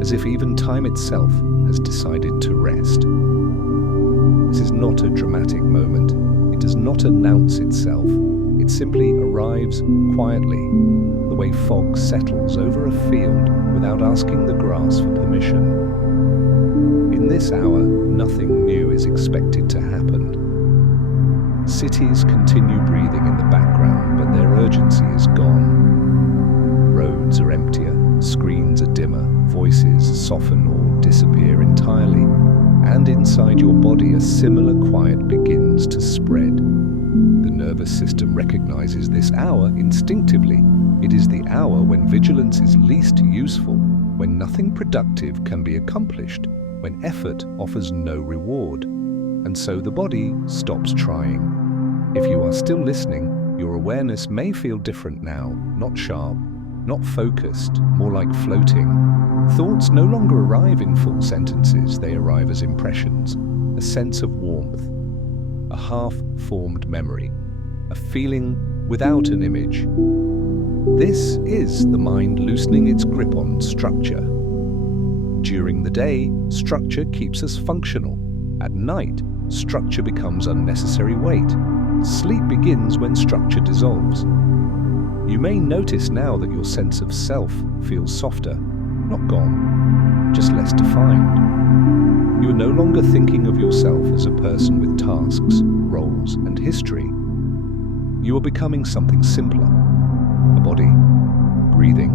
as if even time itself has decided to rest. This is not a dramatic moment. It does not announce itself. It simply arrives quietly, the way fog settles over a field without asking the grass for permission. In this hour, nothing new is expected to happen. Cities continue breathing in the background, but their urgency is gone. Roads are emptier, screens are dimmer, voices soften or disappear entirely, and inside your body a similar quiet begins to spread. The nervous system recognizes this hour instinctively. It is the hour when vigilance is least useful, when nothing productive can be accomplished, when effort offers no reward. And so the body stops trying. If you are still listening, your awareness may feel different now, not sharp, not focused, more like floating. Thoughts no longer arrive in full sentences, they arrive as impressions, a sense of warmth, a half-formed memory, a feeling without an image. This is the mind loosening its grip on structure. During the day, structure keeps us functional. At night, structure becomes unnecessary weight. Sleep begins when structure dissolves. You may notice now that your sense of self feels softer. not gone, just less defined. You are no longer thinking of yourself as a person with tasks, roles, and history. You are becoming something simpler. A body, breathing,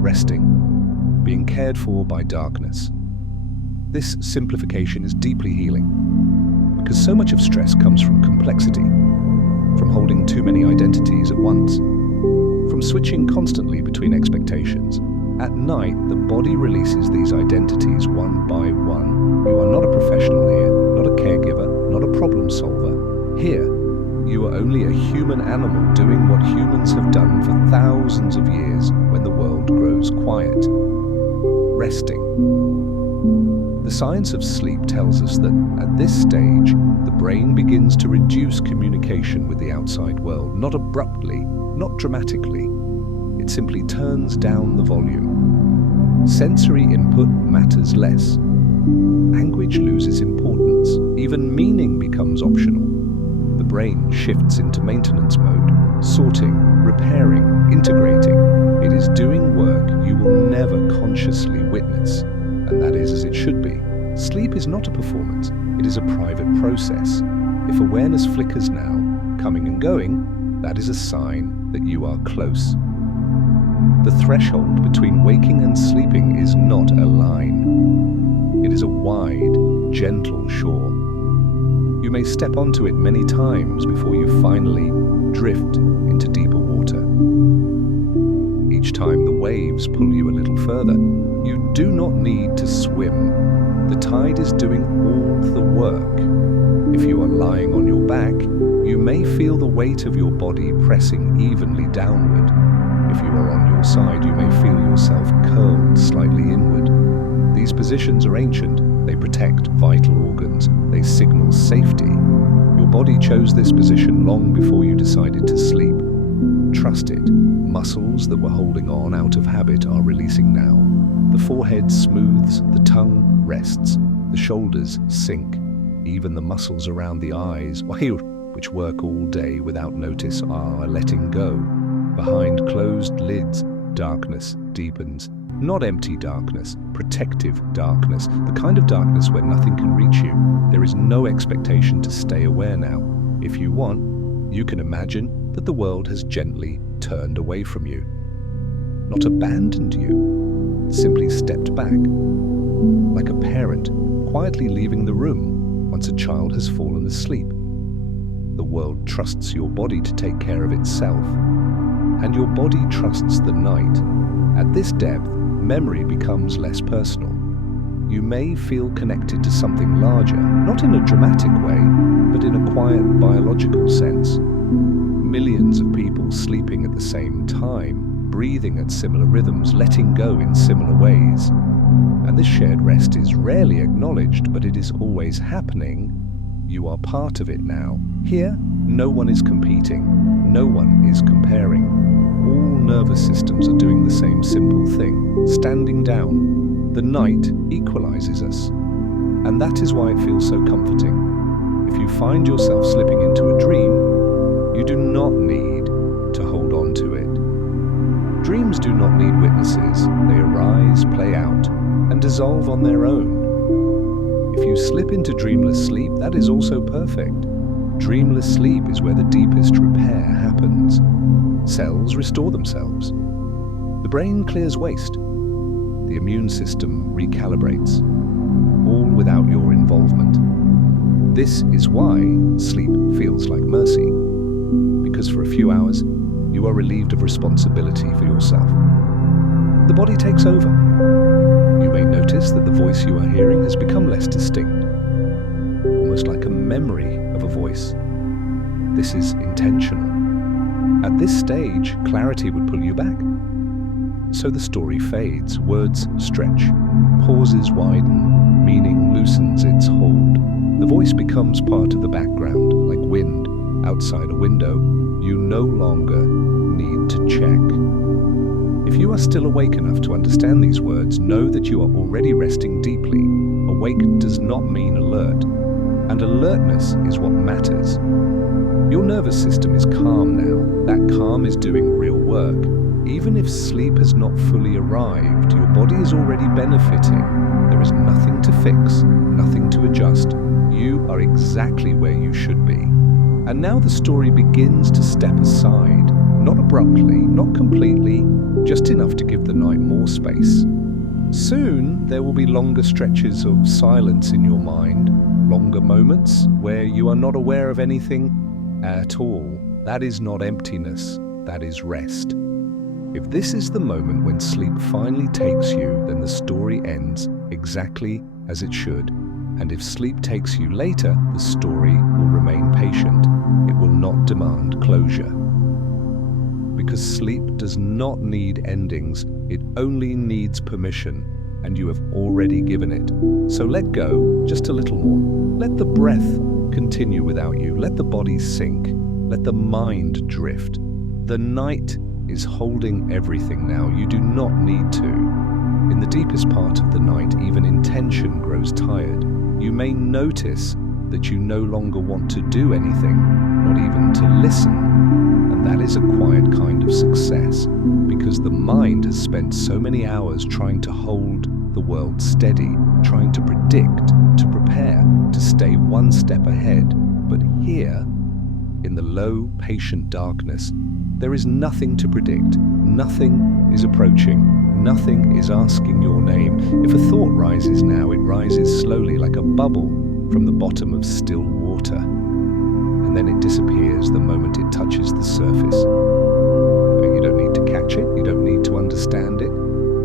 resting, being cared for by darkness. This simplification is deeply healing, because so much of stress comes from complexity, from holding too many identities at once, from switching constantly between expectations. At night, the body releases these identities one by one. You are not a professional here, not a caregiver, not a problem solver. Here, you are only a human animal doing what humans have done for thousands of years when the world grows quiet. Resting. The science of sleep tells us that at this stage, the brain begins to reduce communication with the outside world, not abruptly, not dramatically. It simply turns down the volume. Sensory input matters less. Language loses importance. Even meaning becomes optional. The brain shifts into maintenance mode, sorting, repairing, integrating. It is doing work you will never consciously witness, and that is as it should be. Sleep is not a performance, it is a private process. If awareness flickers now, coming and going, that is a sign that you are close. The threshold between waking and sleeping is not a line. It is a wide, gentle shore. You may step onto it many times before you finally drift into deeper water. Each time the waves pull you a little further, you do not need to swim. The tide is doing all the work. If you are lying on your back, you may feel the weight of your body pressing evenly downward. If you are on your side, you may feel yourself curled slightly inward. These positions are ancient. They protect vital organs. They signal safety. Your body chose this position long before you decided to sleep. Trust it. Muscles that were holding on out of habit are releasing now. The forehead smooths, the tongue rests, the shoulders sink. Even the muscles around the eyes, which work all day without notice, are letting go. Behind closed lids, darkness deepens. Not empty darkness, protective darkness, the kind of darkness where nothing can reach you. There is no expectation to stay aware now. If you want, you can imagine that the world has gently turned away from you. Not abandoned you, simply stepped back. Like a parent quietly leaving the room once a child has fallen asleep. The world trusts your body to take care of itself, and your body trusts the night. At this depth, memory becomes less personal. You may feel connected to something larger, not in a dramatic way, but in a quiet biological sense. Millions of people sleeping at the same time, breathing at similar rhythms, letting go in similar ways. And this shared rest is rarely acknowledged, but it is always happening. You are part of it now. Here, no one is competing, no one is comparing. All nervous systems are doing the same simple thing, standing down. The night equalizes us, and that is why it feels so comforting. If you find yourself slipping into a dream, you do not need to hold on to it. Dreams do not need witnesses. They arise, play out, and dissolve on their own. If you slip into dreamless sleep, that is also perfect. Dreamless sleep is where the deepest repair happens. Cells restore themselves. The brain clears waste. The immune system recalibrates, all without your involvement. This is why sleep feels like mercy, because for a few hours, you are relieved of responsibility for yourself. The body takes over. You may notice that the voice you are hearing has become less distinct, almost like a memory of a voice. This is intentional. At this stage, clarity would pull you back. So the story fades, words stretch, pauses widen, meaning loosens its hold. The voice becomes part of the background, like wind outside a window. You no longer need to check. If you are still awake enough to understand these words, know that you are already resting deeply. Awake does not mean alert, and alertness is what matters. Your nervous system is calm now. That calm is doing real work. Even if sleep has not fully arrived, your body is already benefiting. There is nothing to fix, nothing to adjust. You are exactly where you should be. And now the story begins to step aside, not abruptly, not completely, just enough to give the night more space. Soon, there will be longer stretches of silence in your mind, longer moments where you are not aware of anything at all. That is not emptiness, that is rest. If this is the moment when sleep finally takes you, then the story ends exactly as it should. And if sleep takes you later, the story will remain patient. It will not demand closure. Because sleep does not need endings, it only needs permission, and you have already given it. So let go just a little more. Let the breath continue without you. Let the body sink. Let the mind drift. The night is holding everything now. You do not need to. In the deepest part of the night, even intention grows tired. You may notice that you no longer want to do anything, not even to listen. And that is a quiet kind of success, because the mind has spent so many hours trying to hold the world steady, trying to predict, to prepare, to stay one step ahead. But here, in the low, patient darkness, there is nothing to predict. Nothing is approaching. Nothing is asking your name. If a thought rises now, it rises slowly like a bubble from the bottom of still water. And then it disappears the moment it touches the surface. You don't need to catch it. You don't need to understand it.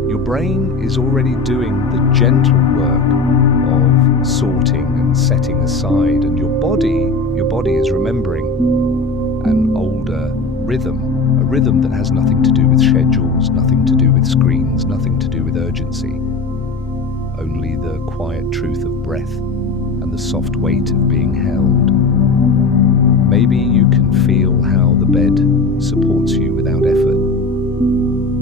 Your brain is already doing the gentle work of sorting and setting aside, and your body is remembering an older rhythm, a rhythm that has nothing to do with schedules, nothing to do with screens, nothing to do with urgency. Only the quiet truth of breath and the soft weight of being held. Maybe you can feel how the bed supports you without effort,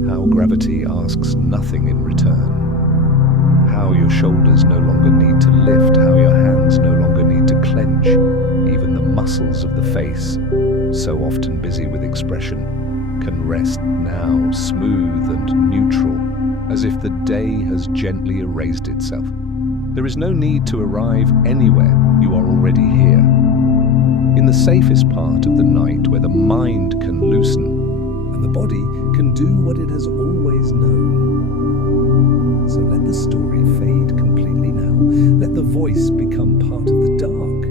how gravity asks nothing in return, how your shoulders no longer need to lift, how your hands no longer need to clench. Even the muscles of the face, so often busy with expression, can rest now, smooth and neutral, as if the day has gently erased itself. There is no need to arrive anywhere. You are already here. In the safest part of the night, where the mind can loosen and the body can do what it has always known. So let the story fade completely now. Let the voice become part of the dark.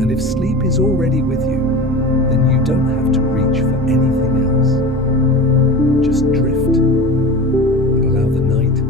And if sleep is already with you, then you don't have to reach for anything else. Just drift and allow the night